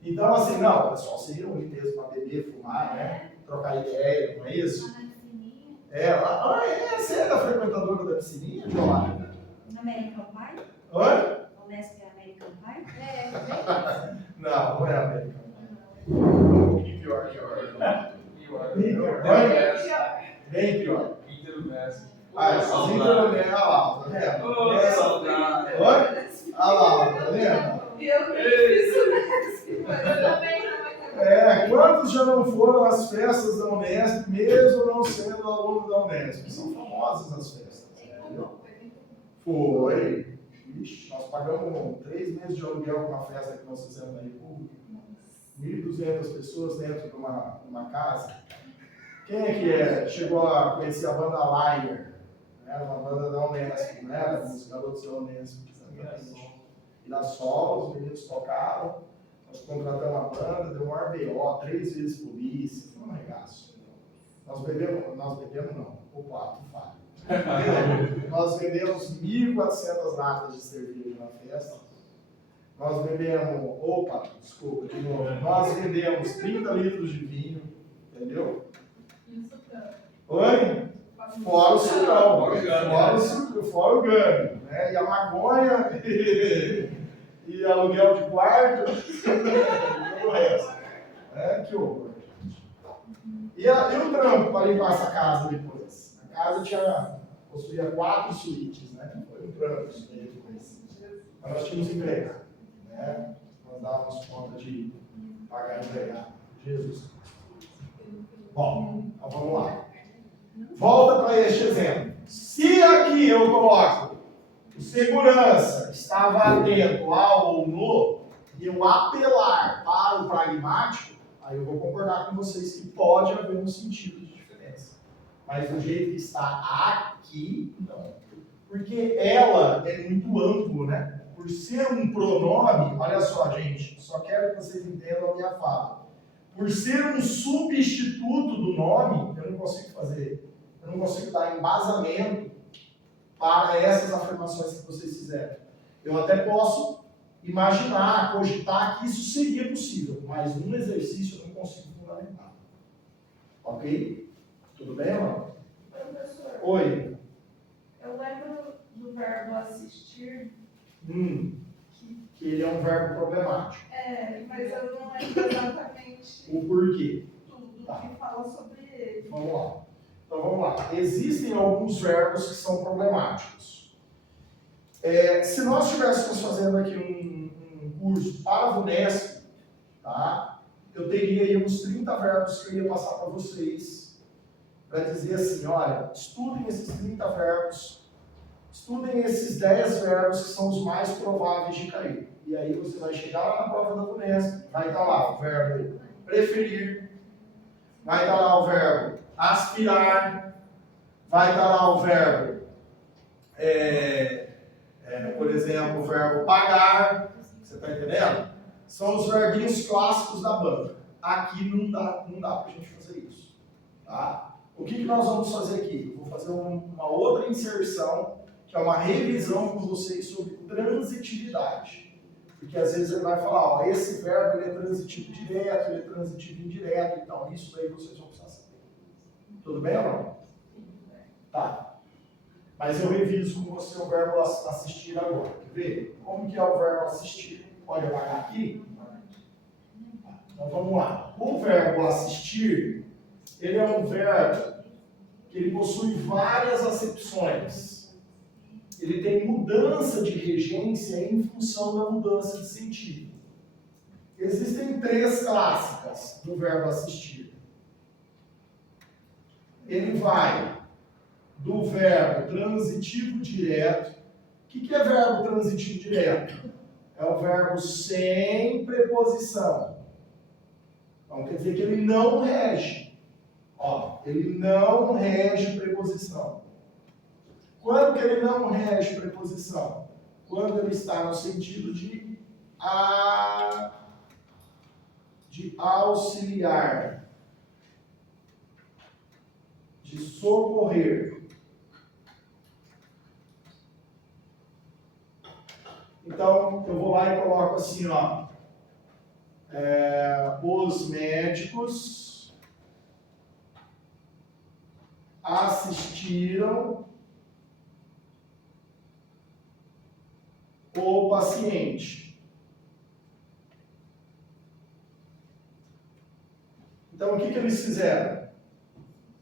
Então, assim, não, o pessoal se reúne mesmo para beber, fumar, né? Trocar ideia, não é isso? Você é da frequentadora da piscininha, Joana? American Pie? Oi? O Nesp é American Pie? É, Não é American Pie. Um pouquinho pior. Bem pior. Bem pior. Essas internet, olha lá, tá vendo? Saudade. Oi? Olha lá, tá vendo? Eu fiz isso mesmo. eu também não. Quantos já não foram às festas da Unesp, mesmo não sendo aluno da Unesp? São famosas as festas. Entendeu? Foi. Ixi, nós pagamos 3 meses de aluguel com uma festa que nós fizemos na República. 1.200 pessoas dentro de uma casa. Quem é que chegou a conhecer a banda Liar? Era uma banda da Unesp, né? Os garotos da Unesp. Mirassol, os meninos tocaram. Nós contratamos a banda, deu um RBO, 3 vezes polícia, foi um regaço. Nós bebemos não, opa, tu fala. Nós vendemos 1.400 latas de cerveja na festa. Nós vendemos, desculpa, de novo. Nós vendemos 30 litros de vinho, entendeu? Isso, cara. Oi? Fora o sucão, fora o ganho, né? E a maconha, e aluguel de quarto, e o resto. Que horror. E o trampo para limpar essa casa depois? A casa possuía 4 suítes, né? Foi um trampo isso daí depois. Mas nós tínhamos empregado, né? Nós dávamos conta de pagar empregado. Jesus. Bom, então vamos lá. Volta para este exemplo. Se aqui eu coloco o segurança estava atento ao ou no, e eu apelar para o pragmático, aí eu vou concordar com vocês que pode haver um sentido de diferença. Mas do jeito que está aqui, não. Porque ela é muito amplo, né? Por ser um pronome, olha só, gente, só quero que vocês entendam a minha fala. Por ser um substituto do nome, eu não consigo dar embasamento para essas afirmações que vocês fizeram. Eu até posso imaginar, cogitar que isso seria possível, mas num exercício eu não consigo fundamentar. Ok? Tudo bem, irmão? Professor, Oi. eu lembro do verbo assistir, Que ele é um verbo problemático. mas eu não lembro exatamente O porquê? tudo que fala sobre ele. Vamos lá. Então vamos lá. Existem alguns verbos que são problemáticos. Se nós estivéssemos fazendo aqui um curso para a VUNESP, tá? Eu teria aí uns 30 verbos que eu ia passar para vocês, para dizer assim, olha, estudem esses 30 verbos, estudem esses 10 verbos que são os mais prováveis de cair. E aí você vai chegar lá na prova da VUNESP, vai estar lá o verbo preferir, vai estar lá o verbo aspirar, vai estar lá o verbo, por exemplo, o verbo pagar, você está entendendo? São os verbinhos clássicos da banca. Aqui não dá para a gente fazer isso. Tá? O que nós vamos fazer aqui? Eu vou fazer uma outra inserção, que é uma revisão com vocês sobre transitividade. Porque às vezes ele vai falar, ó, esse verbo ele é transitivo direto, ele é transitivo indireto, então isso daí vocês vão precisar saber. Tudo bem ou não? Tá. Mas eu reviso com você o verbo assistir agora. Quer ver? Como que é o verbo assistir? Pode apagar aqui? Então vamos lá. O verbo assistir, ele é um verbo que ele possui várias acepções. Ele tem mudança de regência em função da mudança de sentido. Existem 3 clássicas do verbo assistir. Ele vai do verbo transitivo direto. O que é verbo transitivo direto? É o verbo sem preposição. Então quer dizer que ele não rege. Ele não rege preposição. Quando que ele não rege preposição? Quando ele está no sentido de auxiliar, de socorrer. Então, eu vou lá e coloco assim, ó. Os médicos assistiram o paciente. Então, o que eles fizeram?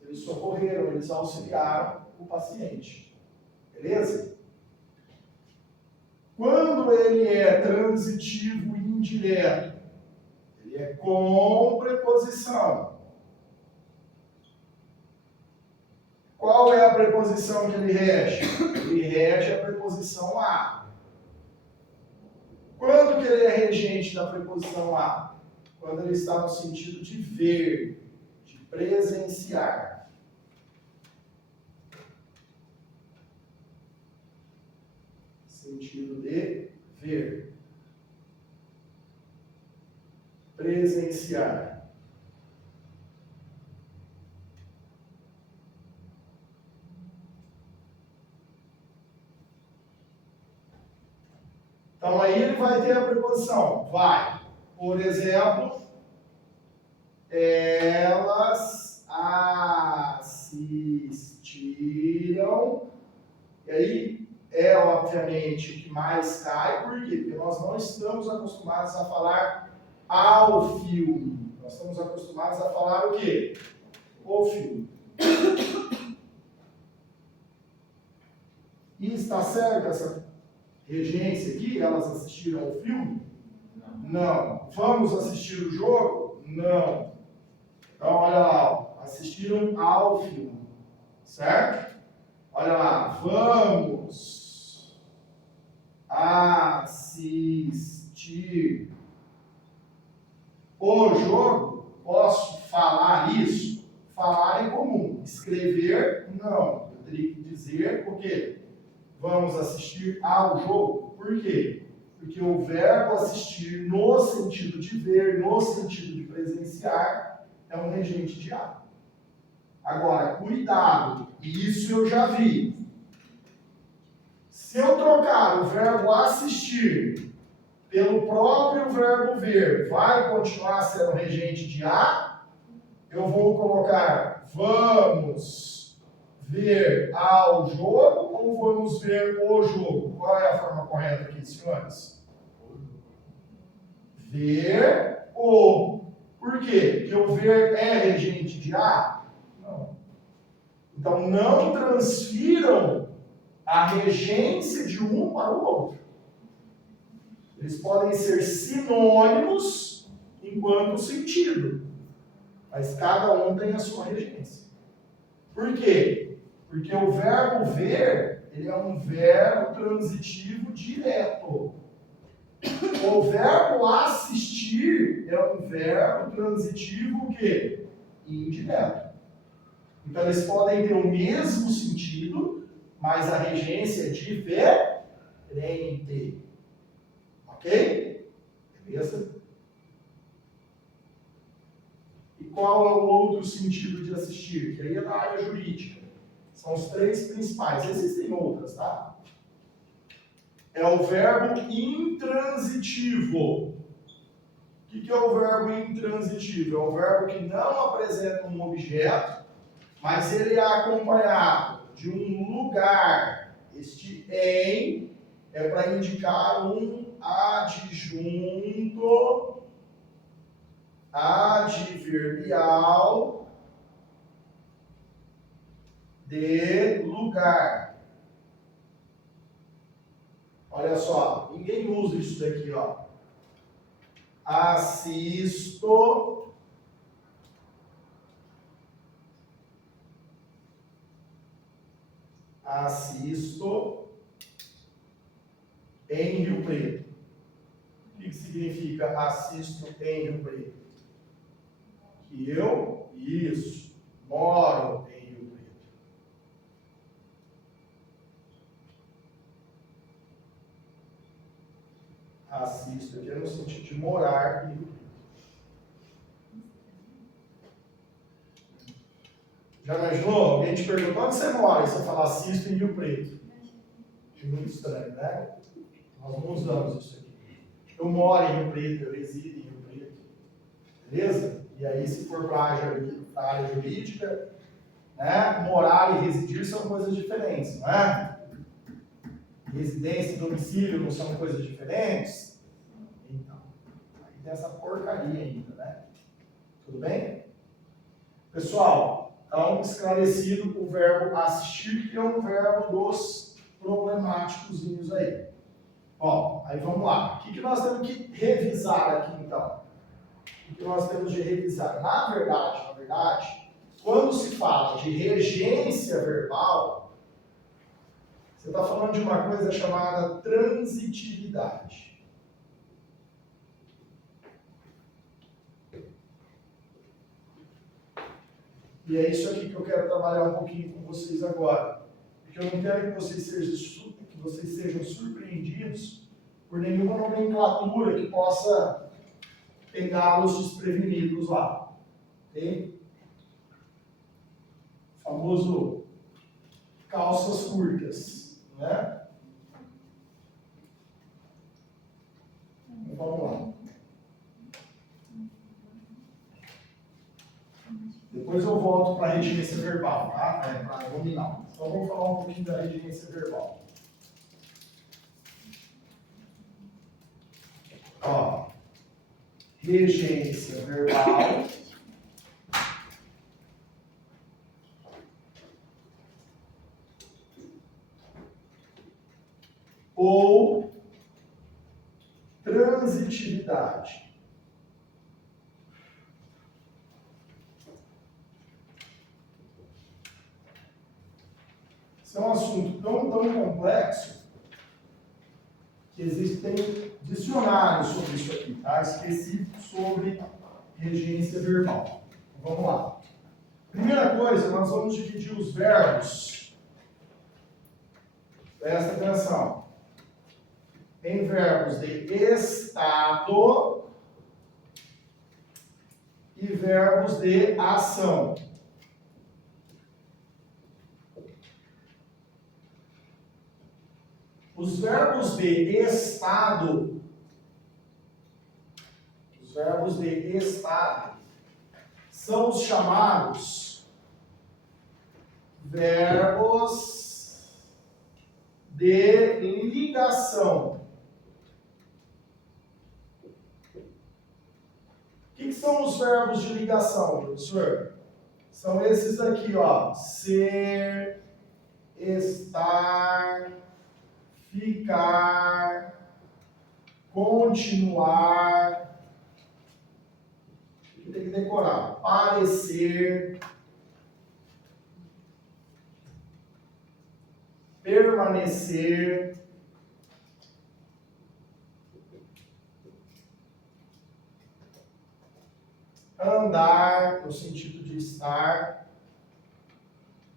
Eles socorreram, eles auxiliaram o paciente. Beleza? Quando ele é transitivo e indireto, ele é com preposição. Qual é a preposição que ele rege? Ele rege a preposição a. Quando que ele é regente da preposição a? Quando ele está no sentido de ver, de presenciar. Sentido de ver. presenciar. Então aí ele vai ter a preposição vai. Por exemplo, elas assistiram. E aí é obviamente o que mais cai, por quê? Porque nós não estamos acostumados a falar ao filme. Nós estamos acostumados a falar o quê? O filme. E está certa essa regência aqui? Elas assistiram ao filme? Não. Vamos assistir o jogo? Não. Então, olha lá, ó. Assistiram ao filme. Certo? Olha lá. Vamos assistir o jogo. Posso falar isso? Falar é comum. Escrever, não. Eu teria que dizer o quê? Vamos assistir ao jogo. Por quê? Porque o verbo assistir, no sentido de ver, no sentido de presenciar, é um regente de A. Agora, cuidado, isso eu já vi. Se eu trocar o verbo assistir pelo próprio verbo ver, vai continuar sendo regente de A? Eu vou colocar vamos ver ao jogo ou vamos ver o jogo? Qual é a forma correta aqui, senhores? Ver o. Por quê? Porque o ver é regente de A? Não. Então não transfiram a regência de um para o outro. Eles podem ser sinônimos enquanto sentido, mas cada um tem a sua regência. Por quê? Porque o verbo ver, ele é um verbo transitivo direto. O verbo assistir é um verbo transitivo o quê? Indireto. Então eles podem ter o mesmo sentido, mas a regência é diferente. Ok? Beleza? E qual é o outro sentido de assistir? Que aí é da área jurídica. São os três principais. Existem outras, tá? É o verbo intransitivo. O que é o verbo intransitivo? É o verbo que não apresenta um objeto, mas ele é acompanhado de um lugar. Este em é para indicar um adjunto adverbial de lugar. Olha só, ninguém usa isso daqui, ó. Assisto em Rio Preto. O que significa assisto em Rio Preto? Que eu, moro em Rio Preto. Assisto aqui é no sentido de morar em Rio Preto. Já imaginou? Alguém te perguntou onde você mora e você fala assisto em Rio Preto. É muito estranho, né? Nós não usamos isso aqui. Eu moro em Rio Preto, eu resido em Rio Preto. Beleza? E aí, se for para a área jurídica, né, morar e residir são coisas diferentes, não é? Residência e domicílio não são coisas diferentes? Então, aí tem essa porcaria ainda, né? Tudo bem? Pessoal, então, esclarecido o verbo assistir, que é um verbo dos problemáticos aí. Bom, aí vamos lá. O que nós temos que revisar aqui, então? O que nós temos de revisar? Na verdade, quando se fala de regência verbal, você está falando de uma coisa chamada transitividade. E é isso aqui que eu quero trabalhar um pouquinho com vocês agora. Porque eu não quero que vocês sejam surpreendidos por nenhuma nomenclatura que possa pegá-los desprevenidos lá. Ok? O famoso calças curtas, né? Então, vamos lá. Depois eu volto para a regência verbal, tá? Para nominal. Então vamos falar um pouquinho da regência verbal. Ó, regência verbal ou transitividade. Esse é um assunto tão complexo que existem dicionários sobre isso aqui, tá? Específicos sobre regência verbal. Então, vamos lá. Primeira coisa, nós vamos dividir os verbos. Presta atenção. Em verbos de estado e verbos de ação. Os verbos de estado, são os chamados verbos de ligação. O que são os verbos de ligação, professor? São esses aqui, ó. Ser, estar, ficar, continuar, tem que decorar, parecer, permanecer, andar, no sentido de estar,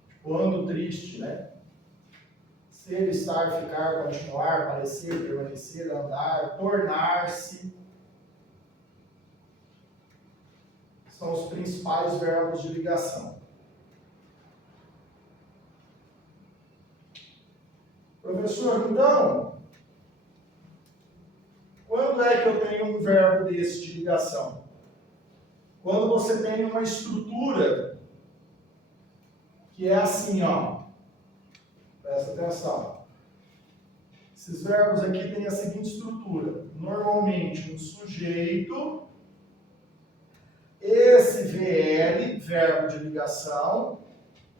tipo, ando triste, né? Ser, estar, ficar, continuar, parecer, permanecer, andar, tornar-se. São os principais verbos de ligação. Professor, então, quando é que eu tenho um verbo desse de ligação? Quando você tem uma estrutura que é assim, ó. Presta atenção. Esses verbos aqui têm a seguinte estrutura. Normalmente um sujeito, esse VL, verbo de ligação,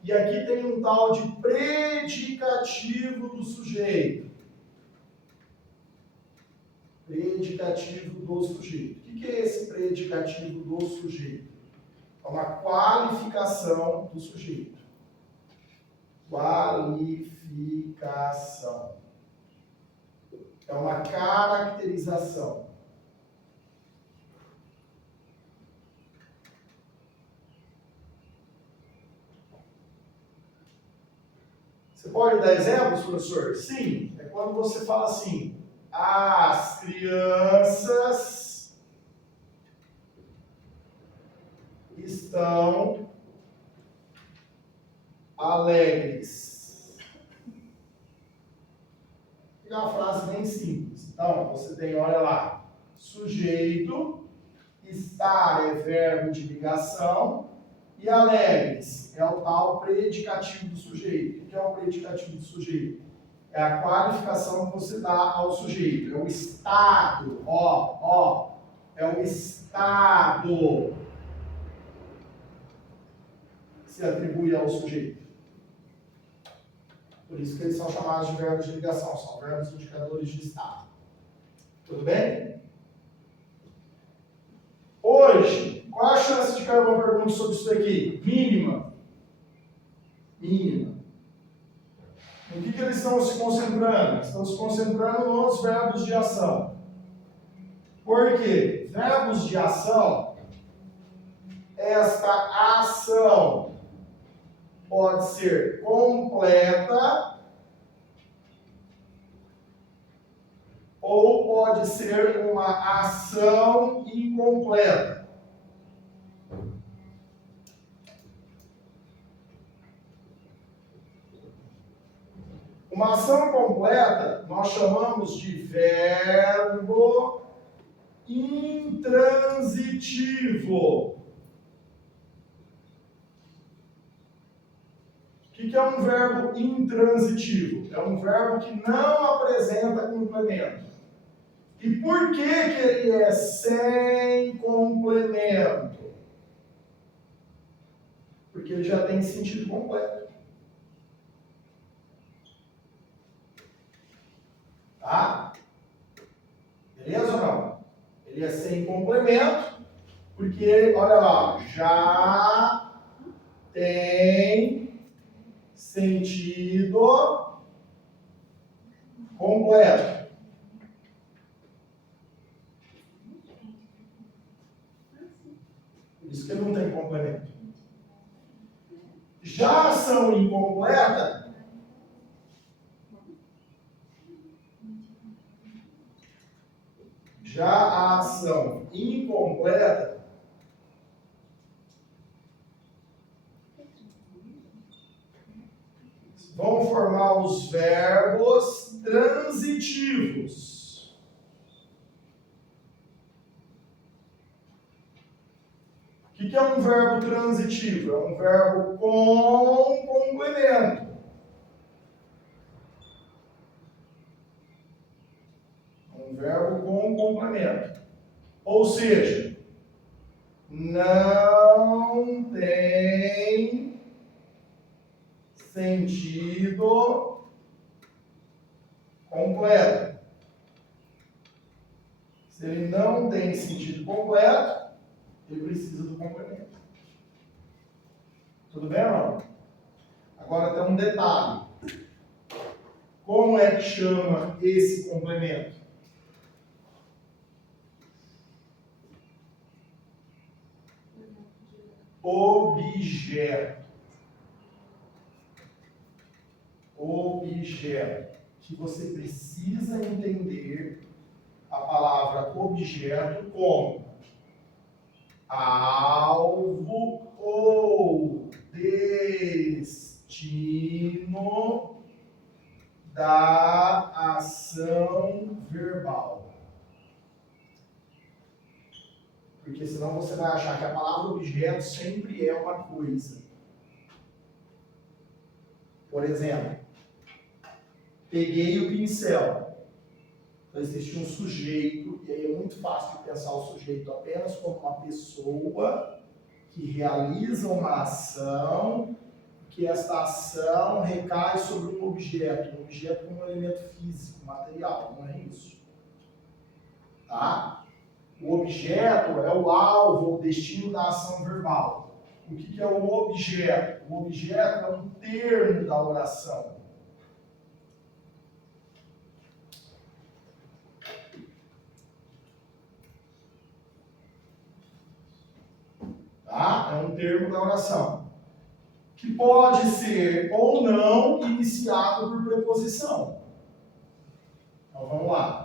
e aqui tem um tal de predicativo do sujeito. Predicativo do sujeito. O que é esse predicativo do sujeito? É uma qualificação do sujeito. Qualificação. É uma caracterização. Você pode dar exemplos, professor? Sim. É quando você fala assim: as crianças estão alegres. É uma frase bem simples. Então, você tem, olha lá, sujeito, estar é verbo de ligação, e alegres é o tal predicativo do sujeito. O que é o predicativo do sujeito? É a qualificação que você dá ao sujeito. É o estado, é o estado que se atribui ao sujeito. Por isso que eles são chamados de verbos de ligação, são verbos indicadores de estado. Tudo bem? Hoje, qual a chance de cair uma pergunta sobre isso daqui? Mínima. Mínima. No que eles estão se concentrando? Estão se concentrando nos verbos de ação. Por quê? Verbos de ação, esta ação pode ser completa ou pode ser uma ação incompleta. Uma ação completa nós chamamos de verbo intransitivo. O que é um verbo intransitivo? É um verbo que não apresenta complemento. E por que ele é sem complemento? Porque ele já tem sentido completo. Tá? Beleza ou não? Ele é sem complemento, porque, olha lá, já tem sentido completo. Por isso que ele não tem complemento. Já a ação incompleta, vão formar os verbos transitivos. O que é um verbo transitivo? É um verbo com complemento. Um verbo com complemento. Ou seja, não tem sentido completo. Se ele não tem sentido completo, ele precisa do complemento. Tudo bem ou não? Agora tem um detalhe. Como é que chama esse complemento? Objeto. Objeto. Que você precisa entender a palavra objeto como alvo ou destino da ação verbal. Porque senão você vai achar que a palavra objeto sempre é uma coisa. Por exemplo, peguei o pincel. Então existe um sujeito, e aí é muito fácil de pensar o sujeito apenas como uma pessoa que realiza uma ação, que esta ação recai sobre um objeto como um elemento físico, material, não é isso. Tá? O objeto é o alvo, o destino da ação verbal. O que é o objeto? O objeto é um termo da oração. Tá? É um termo da oração. Que pode ser ou não iniciado por preposição. Então vamos lá.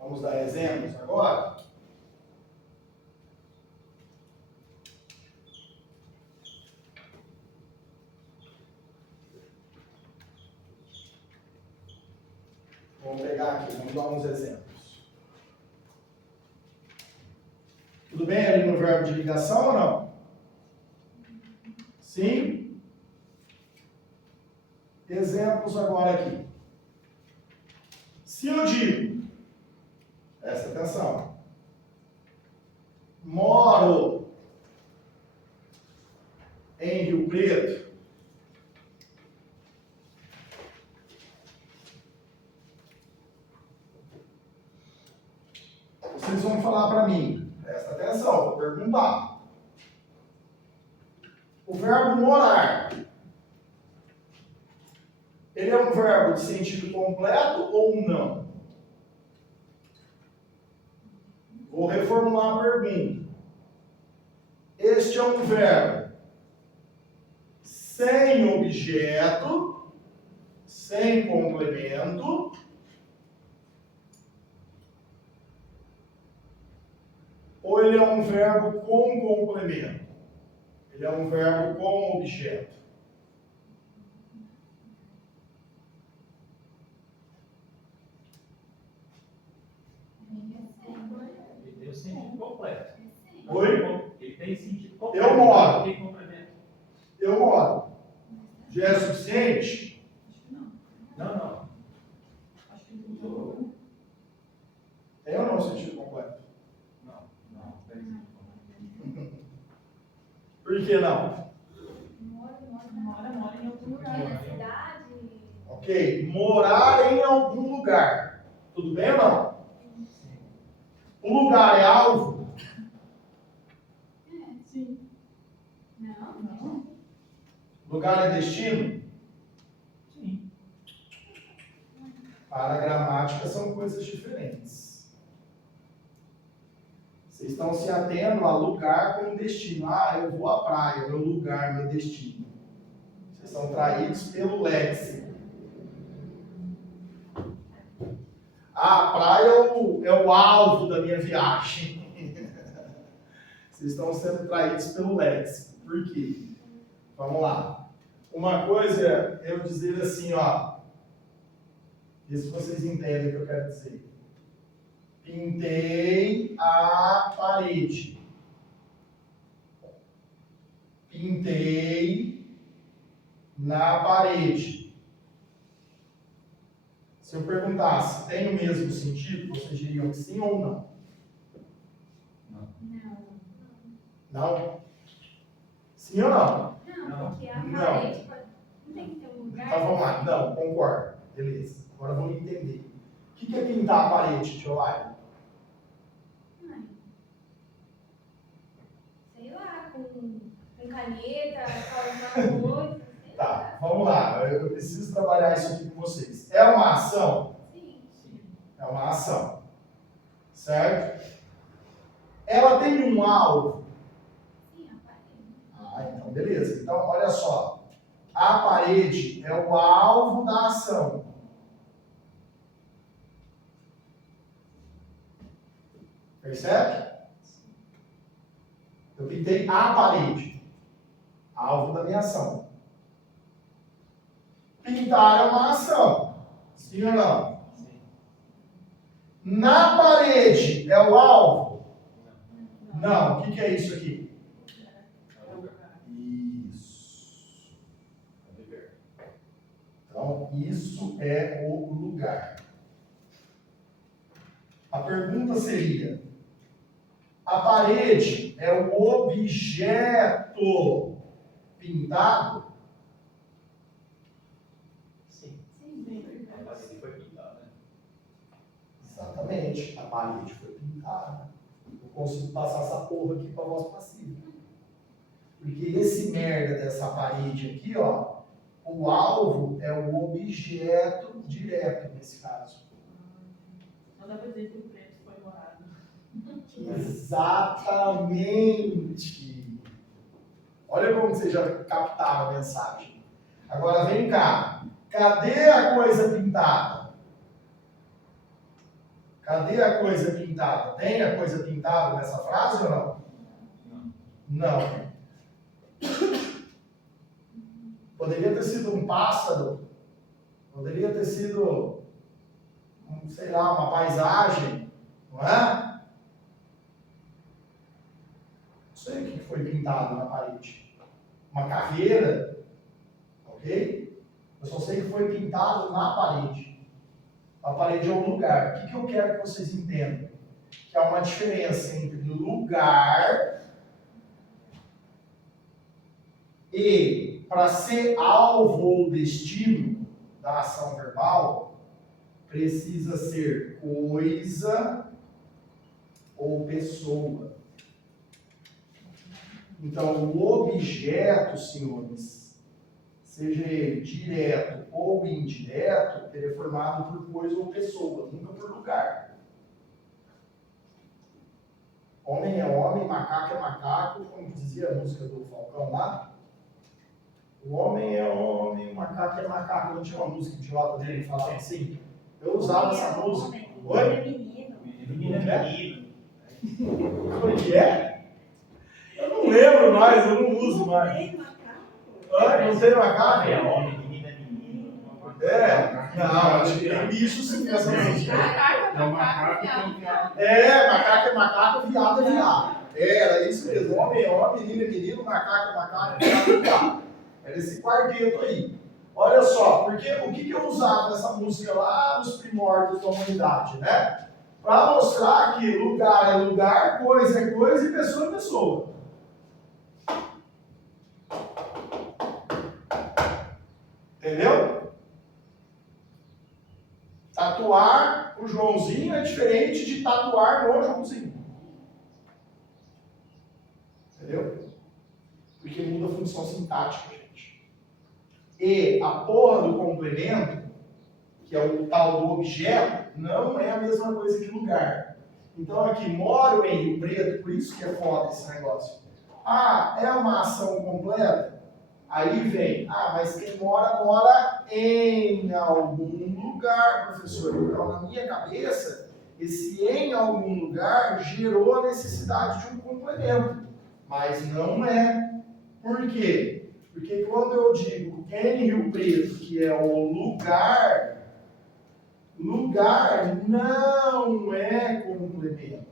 Vamos dar exemplos agora? Vamos pegar aqui, vamos dar uns exemplos. Tudo bem ali no verbo de ligação ou não? Sim? Exemplos agora aqui. Se eu digo, presta atenção, moro em Rio Preto, vocês vão falar para mim. Presta atenção, vou perguntar. O verbo morar, ele é um verbo de sentido completo ou não? Vou reformular a pergunta. Este é um verbo sem objeto, sem complemento, ou ele é um verbo com complemento? Ele é um verbo com objeto. Ele tem o sentido completo. Oi? Ele tem sentido completo. Eu moro. Tem complemento. Eu moro. Já é suficiente? Acho que não. Não. Acho que não. Tem ou não sentido completo? Não. Por que não? Mora em outro lugar. Na cidade. Ok. Morar em algum lugar. Tudo bem ou não? O lugar é alvo? Sim. Não. Não. Lugar é destino? Sim. Para a gramática são coisas diferentes. Vocês estão se atendo a lugar como destino. Ah, eu vou à praia, meu lugar, meu destino. Vocês são traídos pelo léxico. Ah, a praia é o alvo da minha viagem. Vocês estão sendo traídos pelo léxico. Por quê? Vamos lá. Uma coisa é eu dizer assim, ó. Isso vocês entendem o que eu quero dizer. Pintei a parede. Pintei na parede. Se eu perguntasse, tem o mesmo sentido, vocês diriam que sim ou não? Não. Não? Sim ou não? Não, porque a Não. parede pode. Não tem que ter um lugar. Então vamos lá. Não, concordo. Beleza. Agora vamos entender. O que é pintar a parede, Tiolaine? Sei lá, com caneta, causando coisa, sei Tá, lá. vamos lá. Eu preciso trabalhar isso aqui com vocês. É uma ação? Sim. É uma ação. Certo? Ela tem um alvo? Sim, a parede. Ah, então beleza. Então, olha só. A parede é o alvo da ação. Percebe? Eu pintei a parede. Alvo da minha ação. Pintar é uma ação. Sim ou não? Sim. Na parede é o alvo? Não. O que é isso aqui? É o lugar. Isso. É o dever. Então, isso é o lugar. A pergunta seria: a parede é o objeto pintado? Sim. Sim. A parede foi pintada, né? Exatamente, a parede foi pintada. Eu consigo passar essa porra aqui para voz passiva. Porque esse merda dessa parede aqui, ó, o alvo é o objeto direto nesse caso. Não dá pra dizer que o preto foi morado. Exatamente. Olha como vocês já captaram a mensagem. Agora vem cá. Cadê a coisa pintada? Cadê a coisa pintada? Tem a coisa pintada nessa frase ou não? Não. Poderia ter sido um pássaro. Poderia ter sido, sei lá, uma paisagem. Não é? Não sei o que foi pintado na parede. Uma caveira. Ok? Eu só sei que foi pintado na parede. A parede é um lugar. O que eu quero que vocês entendam? Que há uma diferença entre lugar e, para ser alvo ou destino da ação verbal, precisa ser coisa ou pessoa. Então, o objeto, senhores, seja ele direto ou indireto, ele é formado por coisa ou pessoa, nunca por lugar. Homem é homem, macaco é macaco, como dizia a música do Falcão lá. O homem é homem, o macaco é macaco. Não tinha uma música idiota dele que falava assim? Eu usava essa música. Oi? É menino. Menino é menino. Como é que é? Eu não lembro mais, eu não uso mais. Tem macaco? Não tem macaco? É homem, menino é menino. Não, acho que tem bicho sim nessa música. É o macaco que tem viado. Macaco é macaco, viado é viado. Era isso mesmo. Homem é homem, menino é menino, macaco é macaco, viado é viado. Era esse quarteto aí. Olha só, porque o que eu usava nessa música lá nos primórdios da humanidade, né? Para mostrar que lugar é lugar, coisa é coisa e pessoa é pessoa. Entendeu? Tatuar o Joãozinho é diferente de tatuar no Joãozinho. Entendeu? Porque muda a função sintática, gente. E a porra do complemento, que é o tal do objeto, não é a mesma coisa que lugar. Então aqui, moro em Rio Preto, por isso que é foda esse negócio. Ah, é uma ação completa? Aí vem, mas quem mora, mora em algum lugar, professor. Então, na minha cabeça, esse em algum lugar gerou a necessidade de um complemento. Mas não é. Por quê? Porque quando eu digo em Rio Preto, que é o lugar, lugar não é complemento.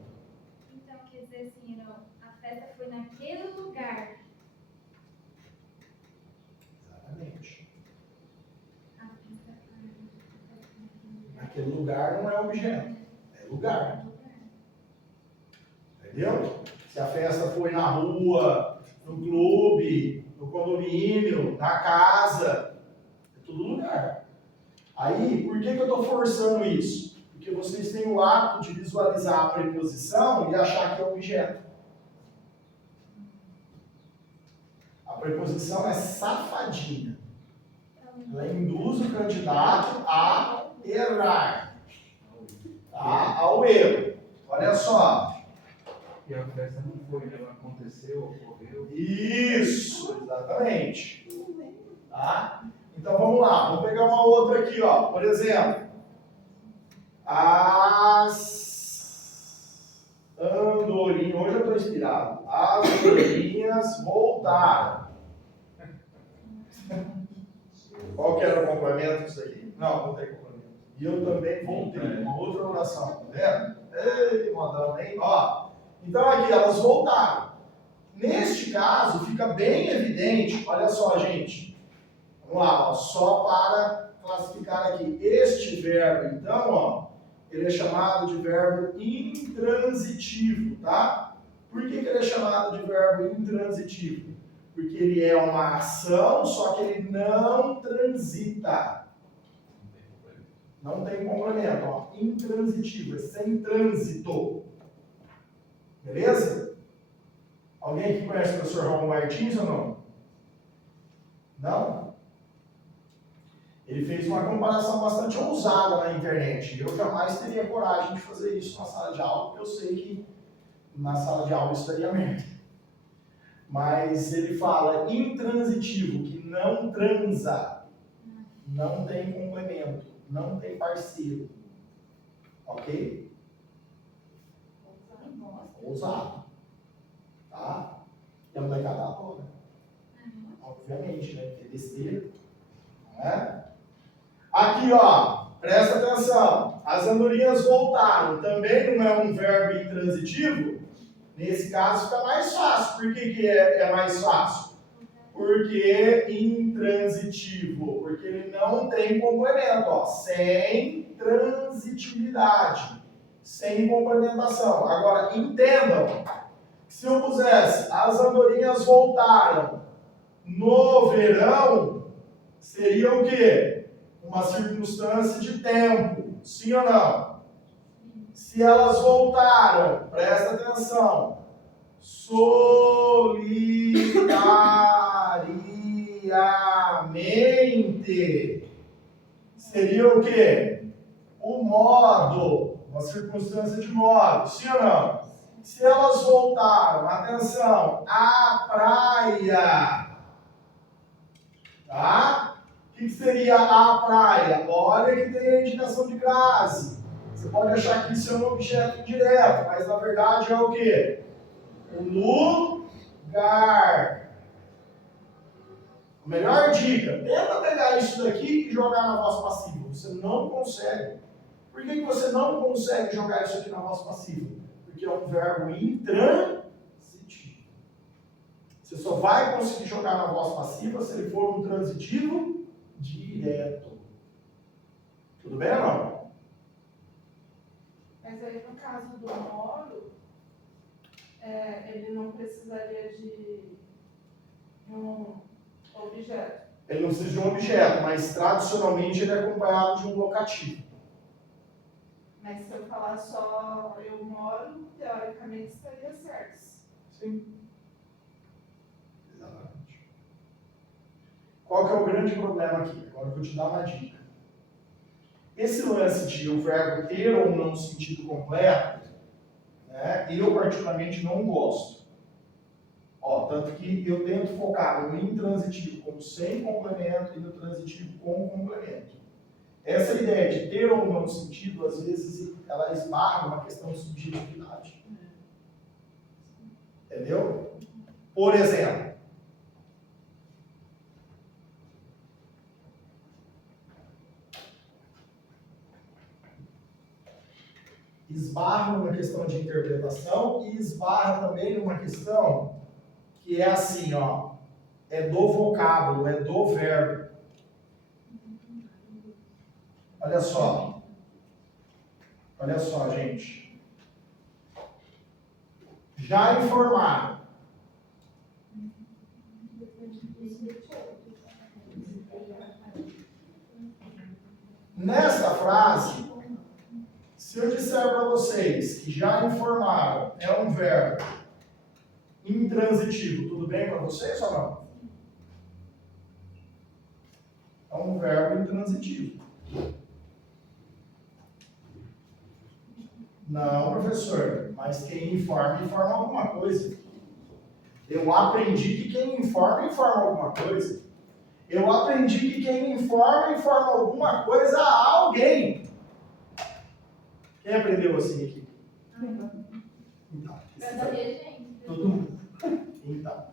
Então, quer dizer assim, não, a festa foi naquele lugar. Exatamente. A festa foi Aquele lugar não é objeto, é lugar. Entendeu? Se a festa foi na rua, no clube, no condomínio, na casa, é tudo lugar. Aí, por que eu estou forçando isso? Porque vocês têm o hábito de visualizar a preposição e achar que é objeto. A preposição é safadinha. Ela induz o candidato a errar, tá? Ao erro. Olha só. E a festa não foi, ela aconteceu, ocorreu. Isso, exatamente. Tá? Então vamos lá, vamos pegar uma outra aqui, ó. Por exemplo, as andorinhas, hoje eu estou inspirado. As andorinhas voltaram. Qual que era o complemento disso aqui? Não tem complemento. E eu também voltei, uma outra oração, tá vendo? Ei, modão, hein? Ó, então aqui, elas voltaram. Neste caso, fica bem evidente, olha só, gente. Vamos lá, ó, só para classificar aqui. Este verbo, então, ó, ele é chamado de verbo intransitivo, tá? Por que ele é chamado de verbo intransitivo? Porque ele é uma ação, só que ele não transita. Não tem complemento, ó. Intransitivo, é sem trânsito. Beleza? Alguém aqui conhece o professor Raul Martins ou não? Não? Ele fez uma comparação bastante ousada na internet. Eu jamais teria coragem de fazer isso na sala de aula, porque eu sei que na sala de aula isso daria merda. Mas ele fala intransitivo, que não transa, não tem complemento, não tem parceiro. Ok? Ousado. Tá? E a molecada adora. Obviamente, né? Porque é besteira. Não é? Aqui, ó. Presta atenção. As andorinhas voltaram. Também não é um verbo intransitivo? Nesse caso fica mais fácil. Por que é mais fácil? Porque intransitivo. Porque ele não tem complemento. Ó. Sem transitividade. Sem complementação. Agora, entendam. Se eu pusesse as andorinhas voltaram no verão, seria o quê? Uma circunstância de tempo. Sim ou não? se elas voltaram, presta atenção, solidariamente, seria o quê? O modo, uma circunstância de modo, sim ou não? Se elas voltaram, atenção, à praia, tá? O que seria a praia? Olha que tem a indicação de crase. Você pode achar que isso é um objeto indireto, mas na verdade é o quê? O lugar. A melhor dica, tenta pegar isso daqui e jogar na voz passiva. Você não consegue. Por que você não consegue jogar isso aqui na voz passiva? Porque é um verbo intransitivo. Você só vai conseguir jogar na voz passiva se ele for um transitivo direto. Tudo bem ou não? Mas aí no caso do moro, ele não precisaria de um objeto. Ele não precisa de um objeto, mas tradicionalmente ele é acompanhado de um locativo. Mas se eu falar só eu moro, teoricamente estaria certo. Sim. Exatamente. Qual que é o grande problema aqui? Agora eu vou te dar uma dica. Esse lance de o verbo ter ou não sentido completo, né, eu particularmente não gosto. Ó, tanto que eu tento focar no intransitivo como sem complemento e no transitivo com complemento. Essa ideia de ter ou não sentido, às vezes, ela esbarra uma questão de subjetividade. Entendeu? Por exemplo, esbarra numa questão de interpretação e esbarra também numa questão que é assim, ó, é do vocábulo, é do verbo. Olha só, gente. Já informaram. Nesta frase, se eu disser para vocês que já informaram é um verbo intransitivo, tudo bem para vocês ou não? É um verbo intransitivo. Não, professor, mas quem informa, informa alguma coisa. Eu aprendi que quem informa, informa alguma coisa. Eu aprendi que quem informa, informa alguma coisa a alguém. Quem aprendeu assim aqui? Então, todo mundo. Então.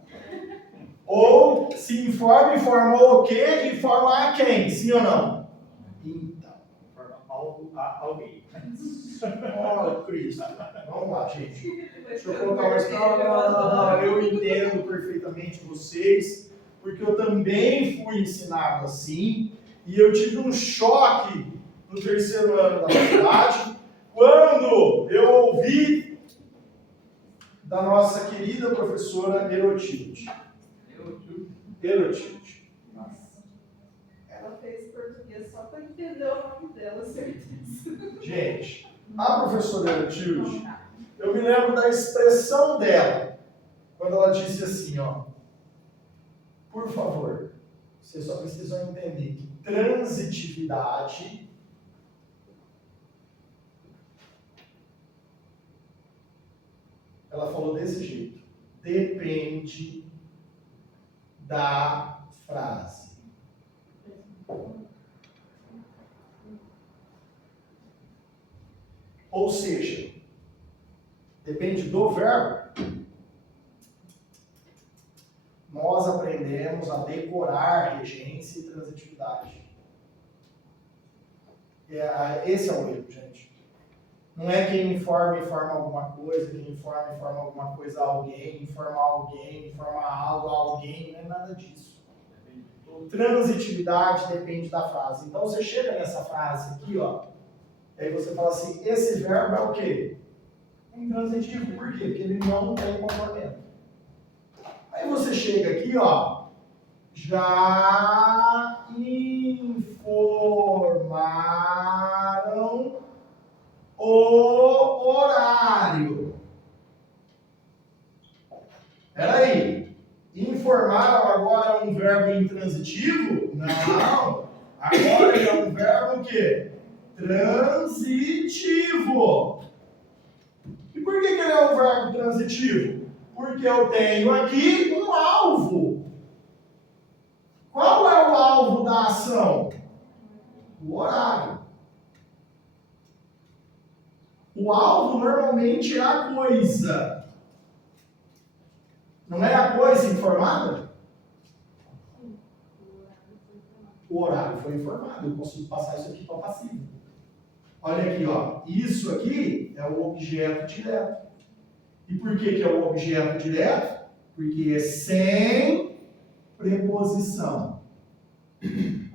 Ou se informa, informou o quê? Informa a quem? Sim ou não? Então. Informa algo a alguém. Oh, Cristo. Vamos lá, gente. Deixa eu colocar mais. Não. Eu entendo perfeitamente vocês, porque eu também fui ensinado assim, e eu tive um choque no terceiro ano da faculdade, quando eu ouvi da nossa querida professora Herotilde. Ela fez português só para entender o nome dela, certeza. Gente, a professora Herotilde, eu me lembro da expressão dela, quando ela disse assim, ó, por favor, vocês só precisam entender que transitividade ela falou desse jeito, depende da frase. Ou seja, depende do verbo. Nós aprendemos a decorar regência e transitividade. Esse é o erro, gente. Não é quem informa alguma coisa, quem informa alguma coisa a alguém, informa algo a alguém, não é nada disso. Transitividade depende da frase. Então você chega nessa frase aqui, ó, aí você fala assim, esse verbo é o quê? Intransitivo. Por quê? Porque ele não tem complemento. Aí você chega aqui, ó, já informaram o Não. Agora ele é um verbo o quê? Transitivo. E por que ele é um verbo transitivo? Porque eu tenho aqui um alvo. Qual é o alvo da ação? O horário. O alvo normalmente é a coisa. Não é a coisa informada? O horário foi informado. Eu consigo passar isso aqui para passivo. Olha aqui, ó. Isso aqui é o objeto direto. E por que é o objeto direto? Porque é sem preposição.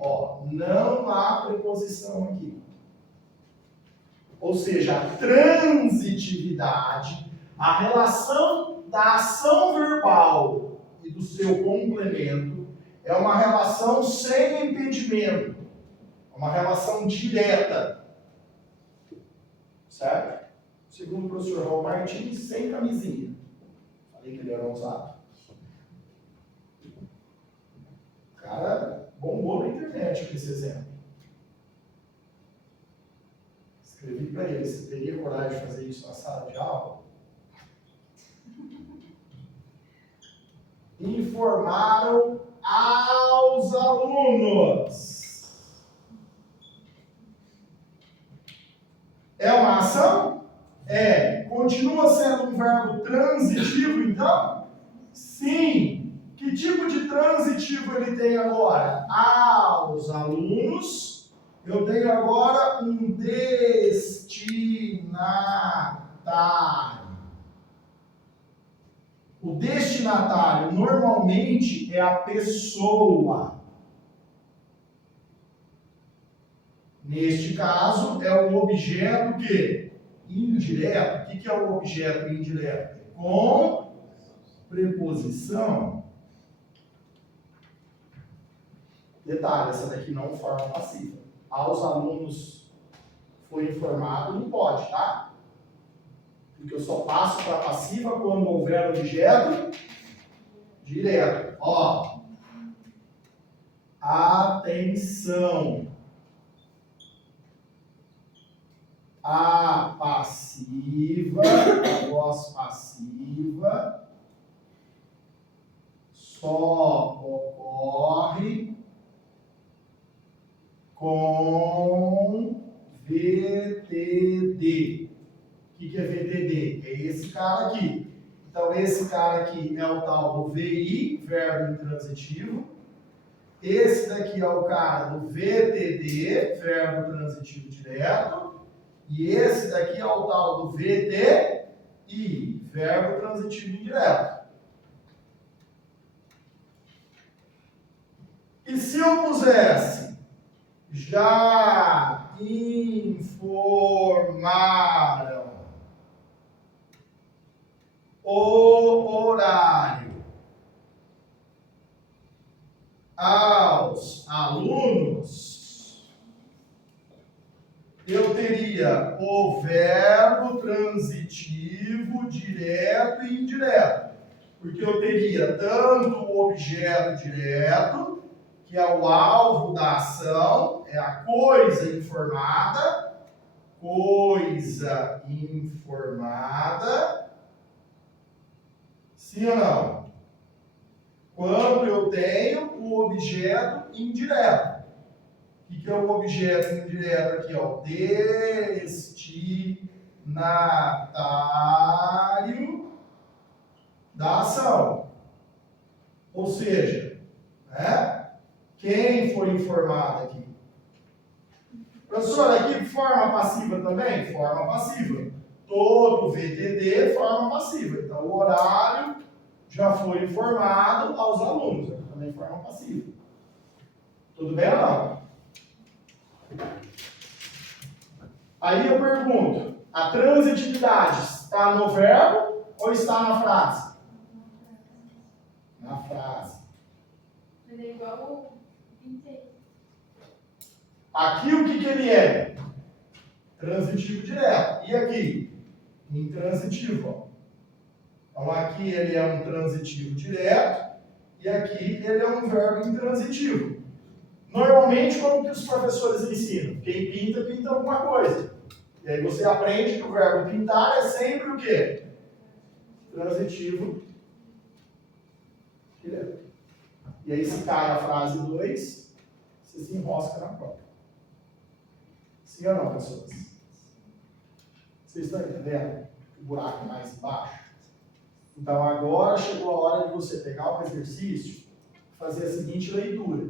Ó, não há preposição aqui. Ou seja, a transitividade, a relação da ação verbal e do seu complemento é uma relação sem impedimento. É uma relação direta. Certo? Segundo o professor Raul Martins, sem camisinha. Falei que ele era ousado. O cara bombou na internet com esse exemplo. Escrevi para ele, você teria coragem de fazer isso na sala de aula? Informaram aos alunos. É uma ação? É. Continua sendo um verbo transitivo, então? Sim. Que tipo de transitivo ele tem agora? Aos alunos. Eu tenho agora um destinatário. O destinatário normalmente é a pessoa. Neste caso, é o objeto que? Indireto. O que é o objeto indireto? Com preposição. Detalhe, essa daqui não forma passiva. Aos alunos foi informado, não pode, tá? Porque eu só passo para passiva quando houver objeto direto. Ó. Atenção. A passiva, a voz passiva, só ocorre com VTD. O que é VTD? É esse cara aqui. Então, esse cara aqui é o tal do VI, verbo intransitivo. Esse daqui é o cara do VTD, verbo transitivo direto. E esse daqui é o tal do VTI, verbo transitivo indireto. E se eu pusesse já informaram o horário aos alunos, eu teria o verbo transitivo direto e indireto. Porque eu teria tanto o objeto direto, que é o alvo da ação, é a coisa informada, sim ou não? Quando eu tenho o objeto indireto. O que é o objeto indireto aqui? Ó? Destinatário da ação. Ou seja, né? Quem foi informado aqui? Professor, aqui forma passiva também? Forma passiva. Todo VTD forma passiva. Então, o horário já foi informado aos alunos. Também forma passiva. Tudo bem ou não? Aí eu pergunto, a transitividade está no verbo ou está na frase? Na frase. Mas é igual o inteiro. Aqui o que ele é? Transitivo direto. E aqui? Intransitivo. Ó. Então aqui ele é um transitivo direto e aqui ele é um verbo intransitivo. Normalmente, como que os professores ensinam? Quem pinta, pinta alguma coisa. E aí você aprende que o verbo pintar é sempre o quê? Transitivo direto. E aí, se cai a frase 2, você se enrosca na prova. Sim ou não, pessoas? Vocês estão entendendo? O buraco mais embaixo. Então, agora chegou a hora de você pegar o exercício e fazer a seguinte leitura.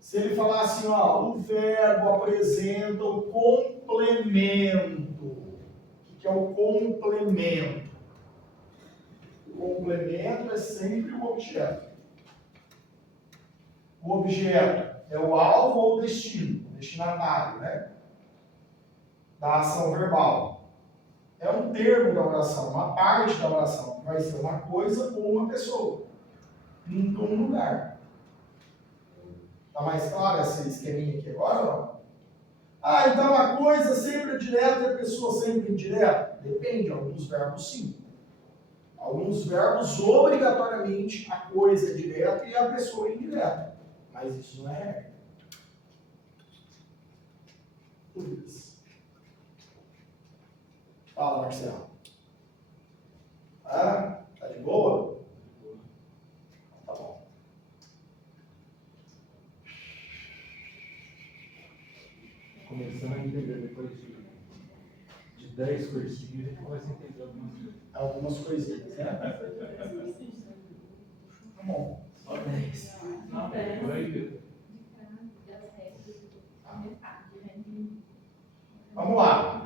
Se ele falar assim, ó, o verbo apresenta o complemento. O que é o complemento? O complemento é sempre o objeto. O objeto é o alvo ou o destino, o destinatário, né? Da ação verbal. É um termo da oração, uma parte da oração, que vai ser uma coisa ou uma pessoa, em um lugar. Está mais claro esse esqueminha aqui agora ou não? Ah, então a coisa sempre é direta e a pessoa sempre indireta? Depende, alguns verbos sim. Alguns verbos, obrigatoriamente, a coisa é direta e a pessoa é indireta. Mas isso não é regra. Tudo isso. Fala, Marcelo. Ah, tá de boa? Tá bom. Começando a entender depois de 10 cursinhos, a gente começa a entender algumas coisas. Algumas coisinhas, né? Tá bom. Só 10. Não, por aí mesmo. Vamos lá.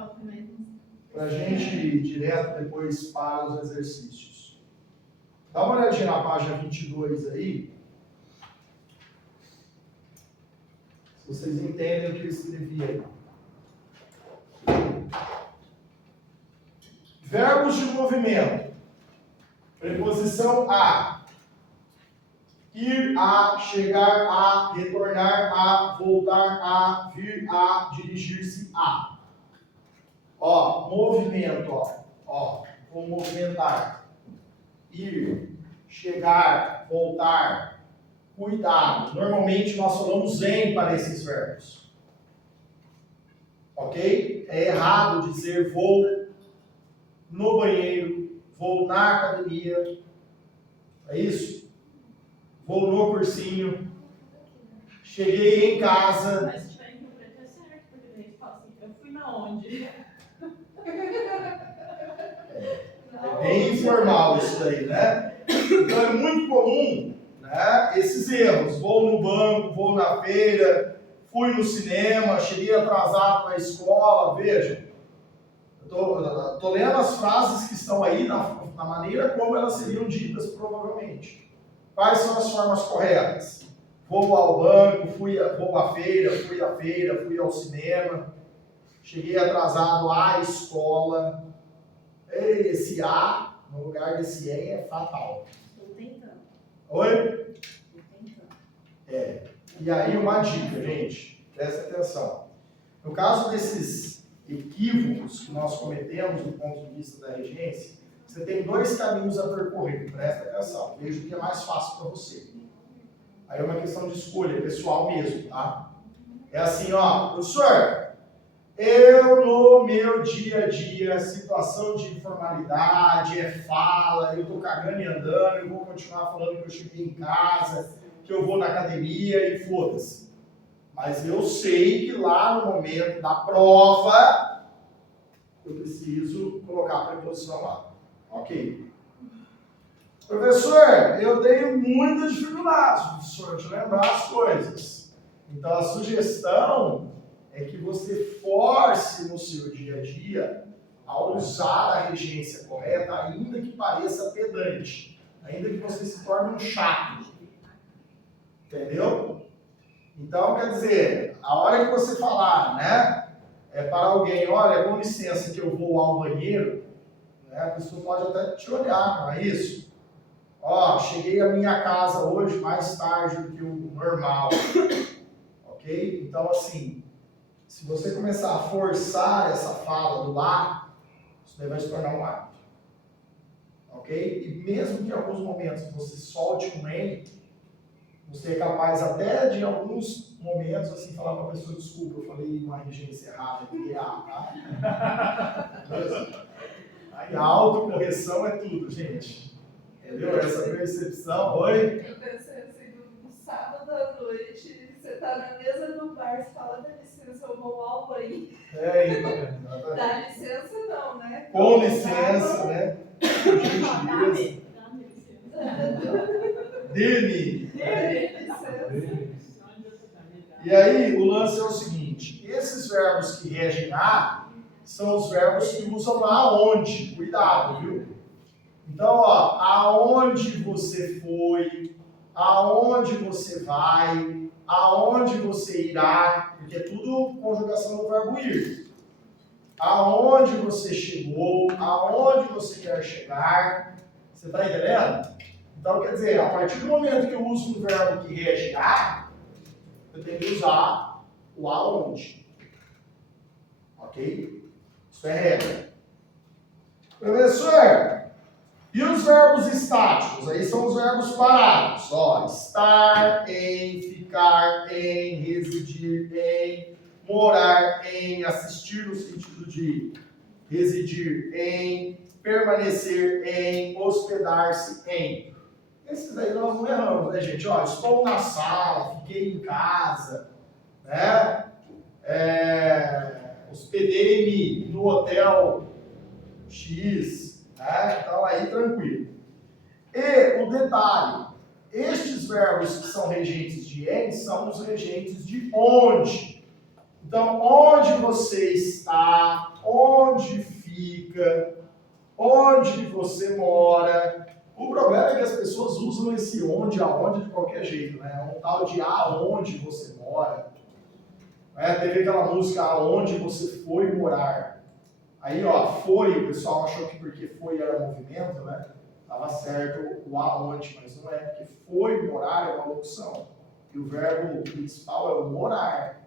Para a gente ir direto depois para os exercícios. Dá uma olhadinha na página 22 aí. Se vocês entendem o que eu escrevi aí. Verbos de movimento. Preposição a. Ir a, chegar a, retornar a, voltar a, vir a, dirigir-se a. Ó, movimento, ó, vou movimentar. Ir, chegar, voltar, cuidado. Normalmente nós falamos em para esses verbos. Ok? É errado dizer vou no banheiro, vou na academia. É isso? Vou no cursinho. Cheguei em casa. Mas se tiver interpretado é certo, porque daí eles falam assim, eu fui na onde? É bem informal isso daí, né? Então é muito comum, né, esses erros. Vou no banco, vou na feira, fui no cinema, cheguei atrasado na escola. Veja, eu tô lendo as frases que estão aí na maneira como elas seriam ditas provavelmente. Quais são as formas corretas? Vou ao banco, vou à feira, fui ao cinema, cheguei atrasado à escola. Esse A, no lugar desse E, é fatal. Estou tentando. Oi? Estou tentando. É. E aí uma dica, gente, presta atenção. No caso desses equívocos que nós cometemos do ponto de vista da regência, você tem dois caminhos a percorrer, presta atenção. Veja o que é mais fácil para você. Aí é uma questão de escolha pessoal mesmo, tá? É assim, ó, professor, eu no meu dia a dia, situação de informalidade, é fala, eu tô cagando e andando, eu vou continuar falando que eu cheguei em casa, que eu vou na academia e foda-se. Mas eu sei que lá no momento da prova, eu preciso colocar a preposição lá. Ok. Professor, eu tenho muitas dificuldades, professor, de lembrar as coisas. Então a sugestão é que você force no seu dia a dia a usar a regência correta, ainda que pareça pedante, ainda que você se torne um chato. Entendeu? Então, quer dizer, a hora que você falar, né, para alguém, olha, com licença que eu vou ao banheiro, né, a pessoa pode até te olhar, não é isso? Ó, cheguei à minha casa hoje mais tarde do que o normal. Ok? Então, assim, se você começar a forçar essa fala do lá, isso daí vai se tornar um hábito. Ok? E mesmo que em alguns momentos você solte um em, Você é capaz até de, em alguns momentos, assim, falar para a pessoa, desculpa, eu falei uma regência errada, que é A, tá? Aí a autocorreção é tudo, gente. Entendeu? Essa percepção, oi? Eu pensei assim, no sábado à noite, você tá na mesa do bar, você fala, dá licença, eu vou ao banho. Então, Dá licença não, né? com licença, né? Ó, Gentileza. dá-me licença. Dê-me. Dá licença. E aí, o lance é o seguinte: esses verbos que regem a são os verbos que usam aonde. Cuidado, viu? Então, ó, aonde você foi, aonde você vai, aonde você irá, porque é tudo conjugação do verbo ir. Aonde você chegou, aonde você quer chegar. Você está entendendo? Então, quer dizer, a partir do momento que eu uso um verbo que rege a, eu tenho que usar o aonde. Ok? Isso é regra. Professor, e os verbos estáticos? Aí são os verbos parados. Ó, estar em, ficar em, residir em, morar em, assistir no sentido de residir em, permanecer em, hospedar-se em. Esses aí nós não erramos, né, gente? Ó, estou na sala, fiquei em casa, né? Hospedei-me no hotel X, né? Então aí tranquilo. E o detalhe, estes verbos que são regentes de em são os regentes de onde. Então, onde você está, onde fica, onde você mora. O problema é que as pessoas usam esse onde, aonde de qualquer jeito, né? É um tal de aonde você mora. Teve aquela música aonde você foi morar. Aí, ó, foi, o pessoal achou que porque foi era movimento, né? Tava certo o aonde, mas não é, porque foi morar é uma locução. E o verbo principal é o morar.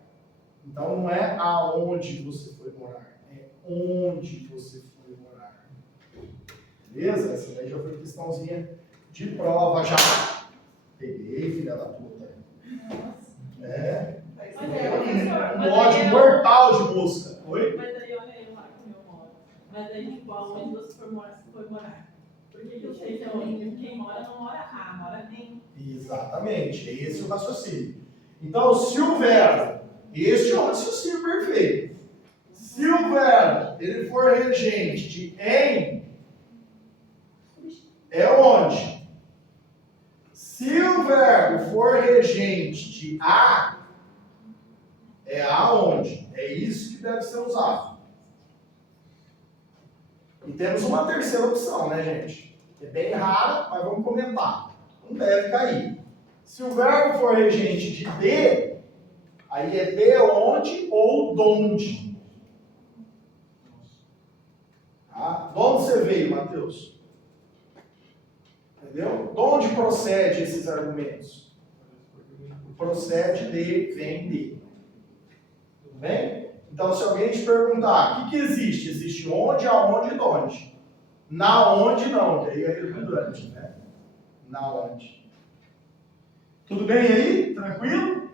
Então não é aonde você foi morar, é onde você foi morar. Beleza? Essa daí já foi questãozinha de prova já. Peguei, filha da puta. É. Um ódio mortal de música. Oi? Mas aí, olha aí lá como eu moro. Mas aí, tipo, aonde você foi morar? Por que eu sei que é onde? Quem mora não mora A, mora em. Exatamente, é esse o raciocínio. Então, se o verbo, este é o raciocínio perfeito. Se o verbo ele for regente de em, é onde? Se o verbo for regente de a, é aonde. É isso que deve ser usado. E temos uma terceira opção, né, gente? É bem rara, mas vamos comentar. Não deve cair. Se o verbo for regente de de, aí é de onde ou donde. Tá? De onde você veio, Mateus? Entendeu? De onde procede esses argumentos? Procede de, vem de. Tudo bem? Então, se alguém te perguntar, o que existe? Existe onde, aonde e donde. Na onde não, que aí é redundante, né? Na onde. Tudo bem aí? Tranquilo?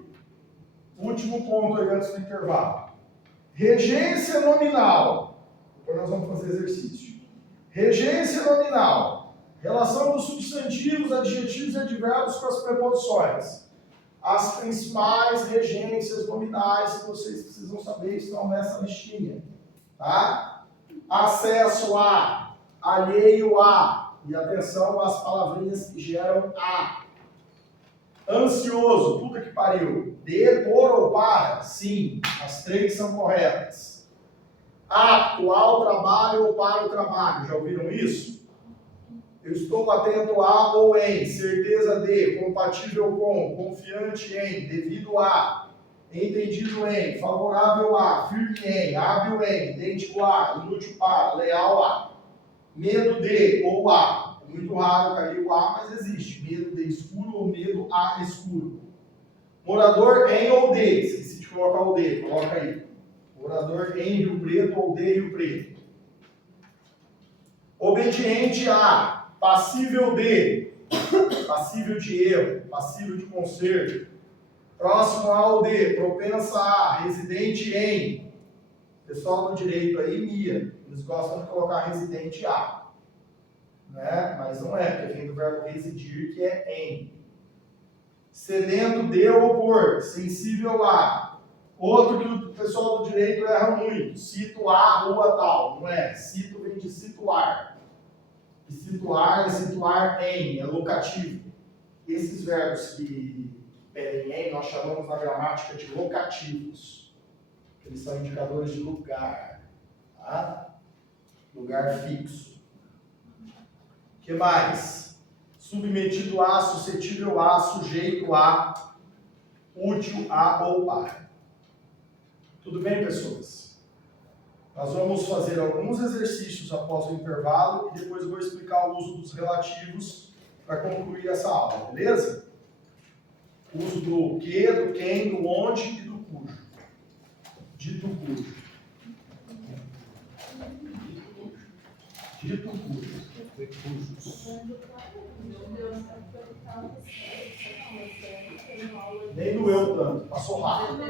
Último ponto aí antes do intervalo. Regência nominal. Depois nós vamos fazer exercício. Regência nominal. Relação dos substantivos, adjetivos e advérbios com as preposições. As principais regências nominais que vocês precisam saber estão nessa listinha. Tá? Acesso a, alheio a, e atenção às palavrinhas que geram a. Ansioso, puta que pariu. De, por ou para? Sim, as três são corretas. Apto ao trabalho ou para o trabalho, já ouviram isso? Eu estou atento a ou em, certeza de, compatível com, confiante em, devido a, entendido em, favorável a, firme em, hábil em, idêntico a, inútil para, leal a, medo de ou a. É muito raro cair o a, mas existe. Medo de escuro ou medo a escuro. Morador em ou de, esqueci de colocar o de, coloca aí. Morador em Rio Preto ou de Rio Preto. Obediente a, passível de, passível de erro, passível de conserto. Próximo ao D, propensa a, residente em. Pessoal do direito aí, MIA, eles gostam de colocar residente a. Né? Mas não é, porque vem do verbo residir, que é em. Sedento de ou por, sensível a. Outro que o pessoal do direito erra muito, cito a rua tal. Não é, cito vem de situar. E situar é situar em, é locativo. Esses verbos que pedem em, nós chamamos na gramática de locativos. Eles são indicadores de lugar. Tá? Lugar fixo. O que mais? Submetido a, suscetível a, sujeito a, útil a ou para. Tudo bem, pessoas? Nós vamos fazer alguns exercícios após o intervalo e depois eu vou explicar o uso dos relativos para concluir essa aula, beleza? O uso do que, do quem, do onde e do cujo. Dito cujo. Dito cujo. Nem doeu tanto, passou rápido.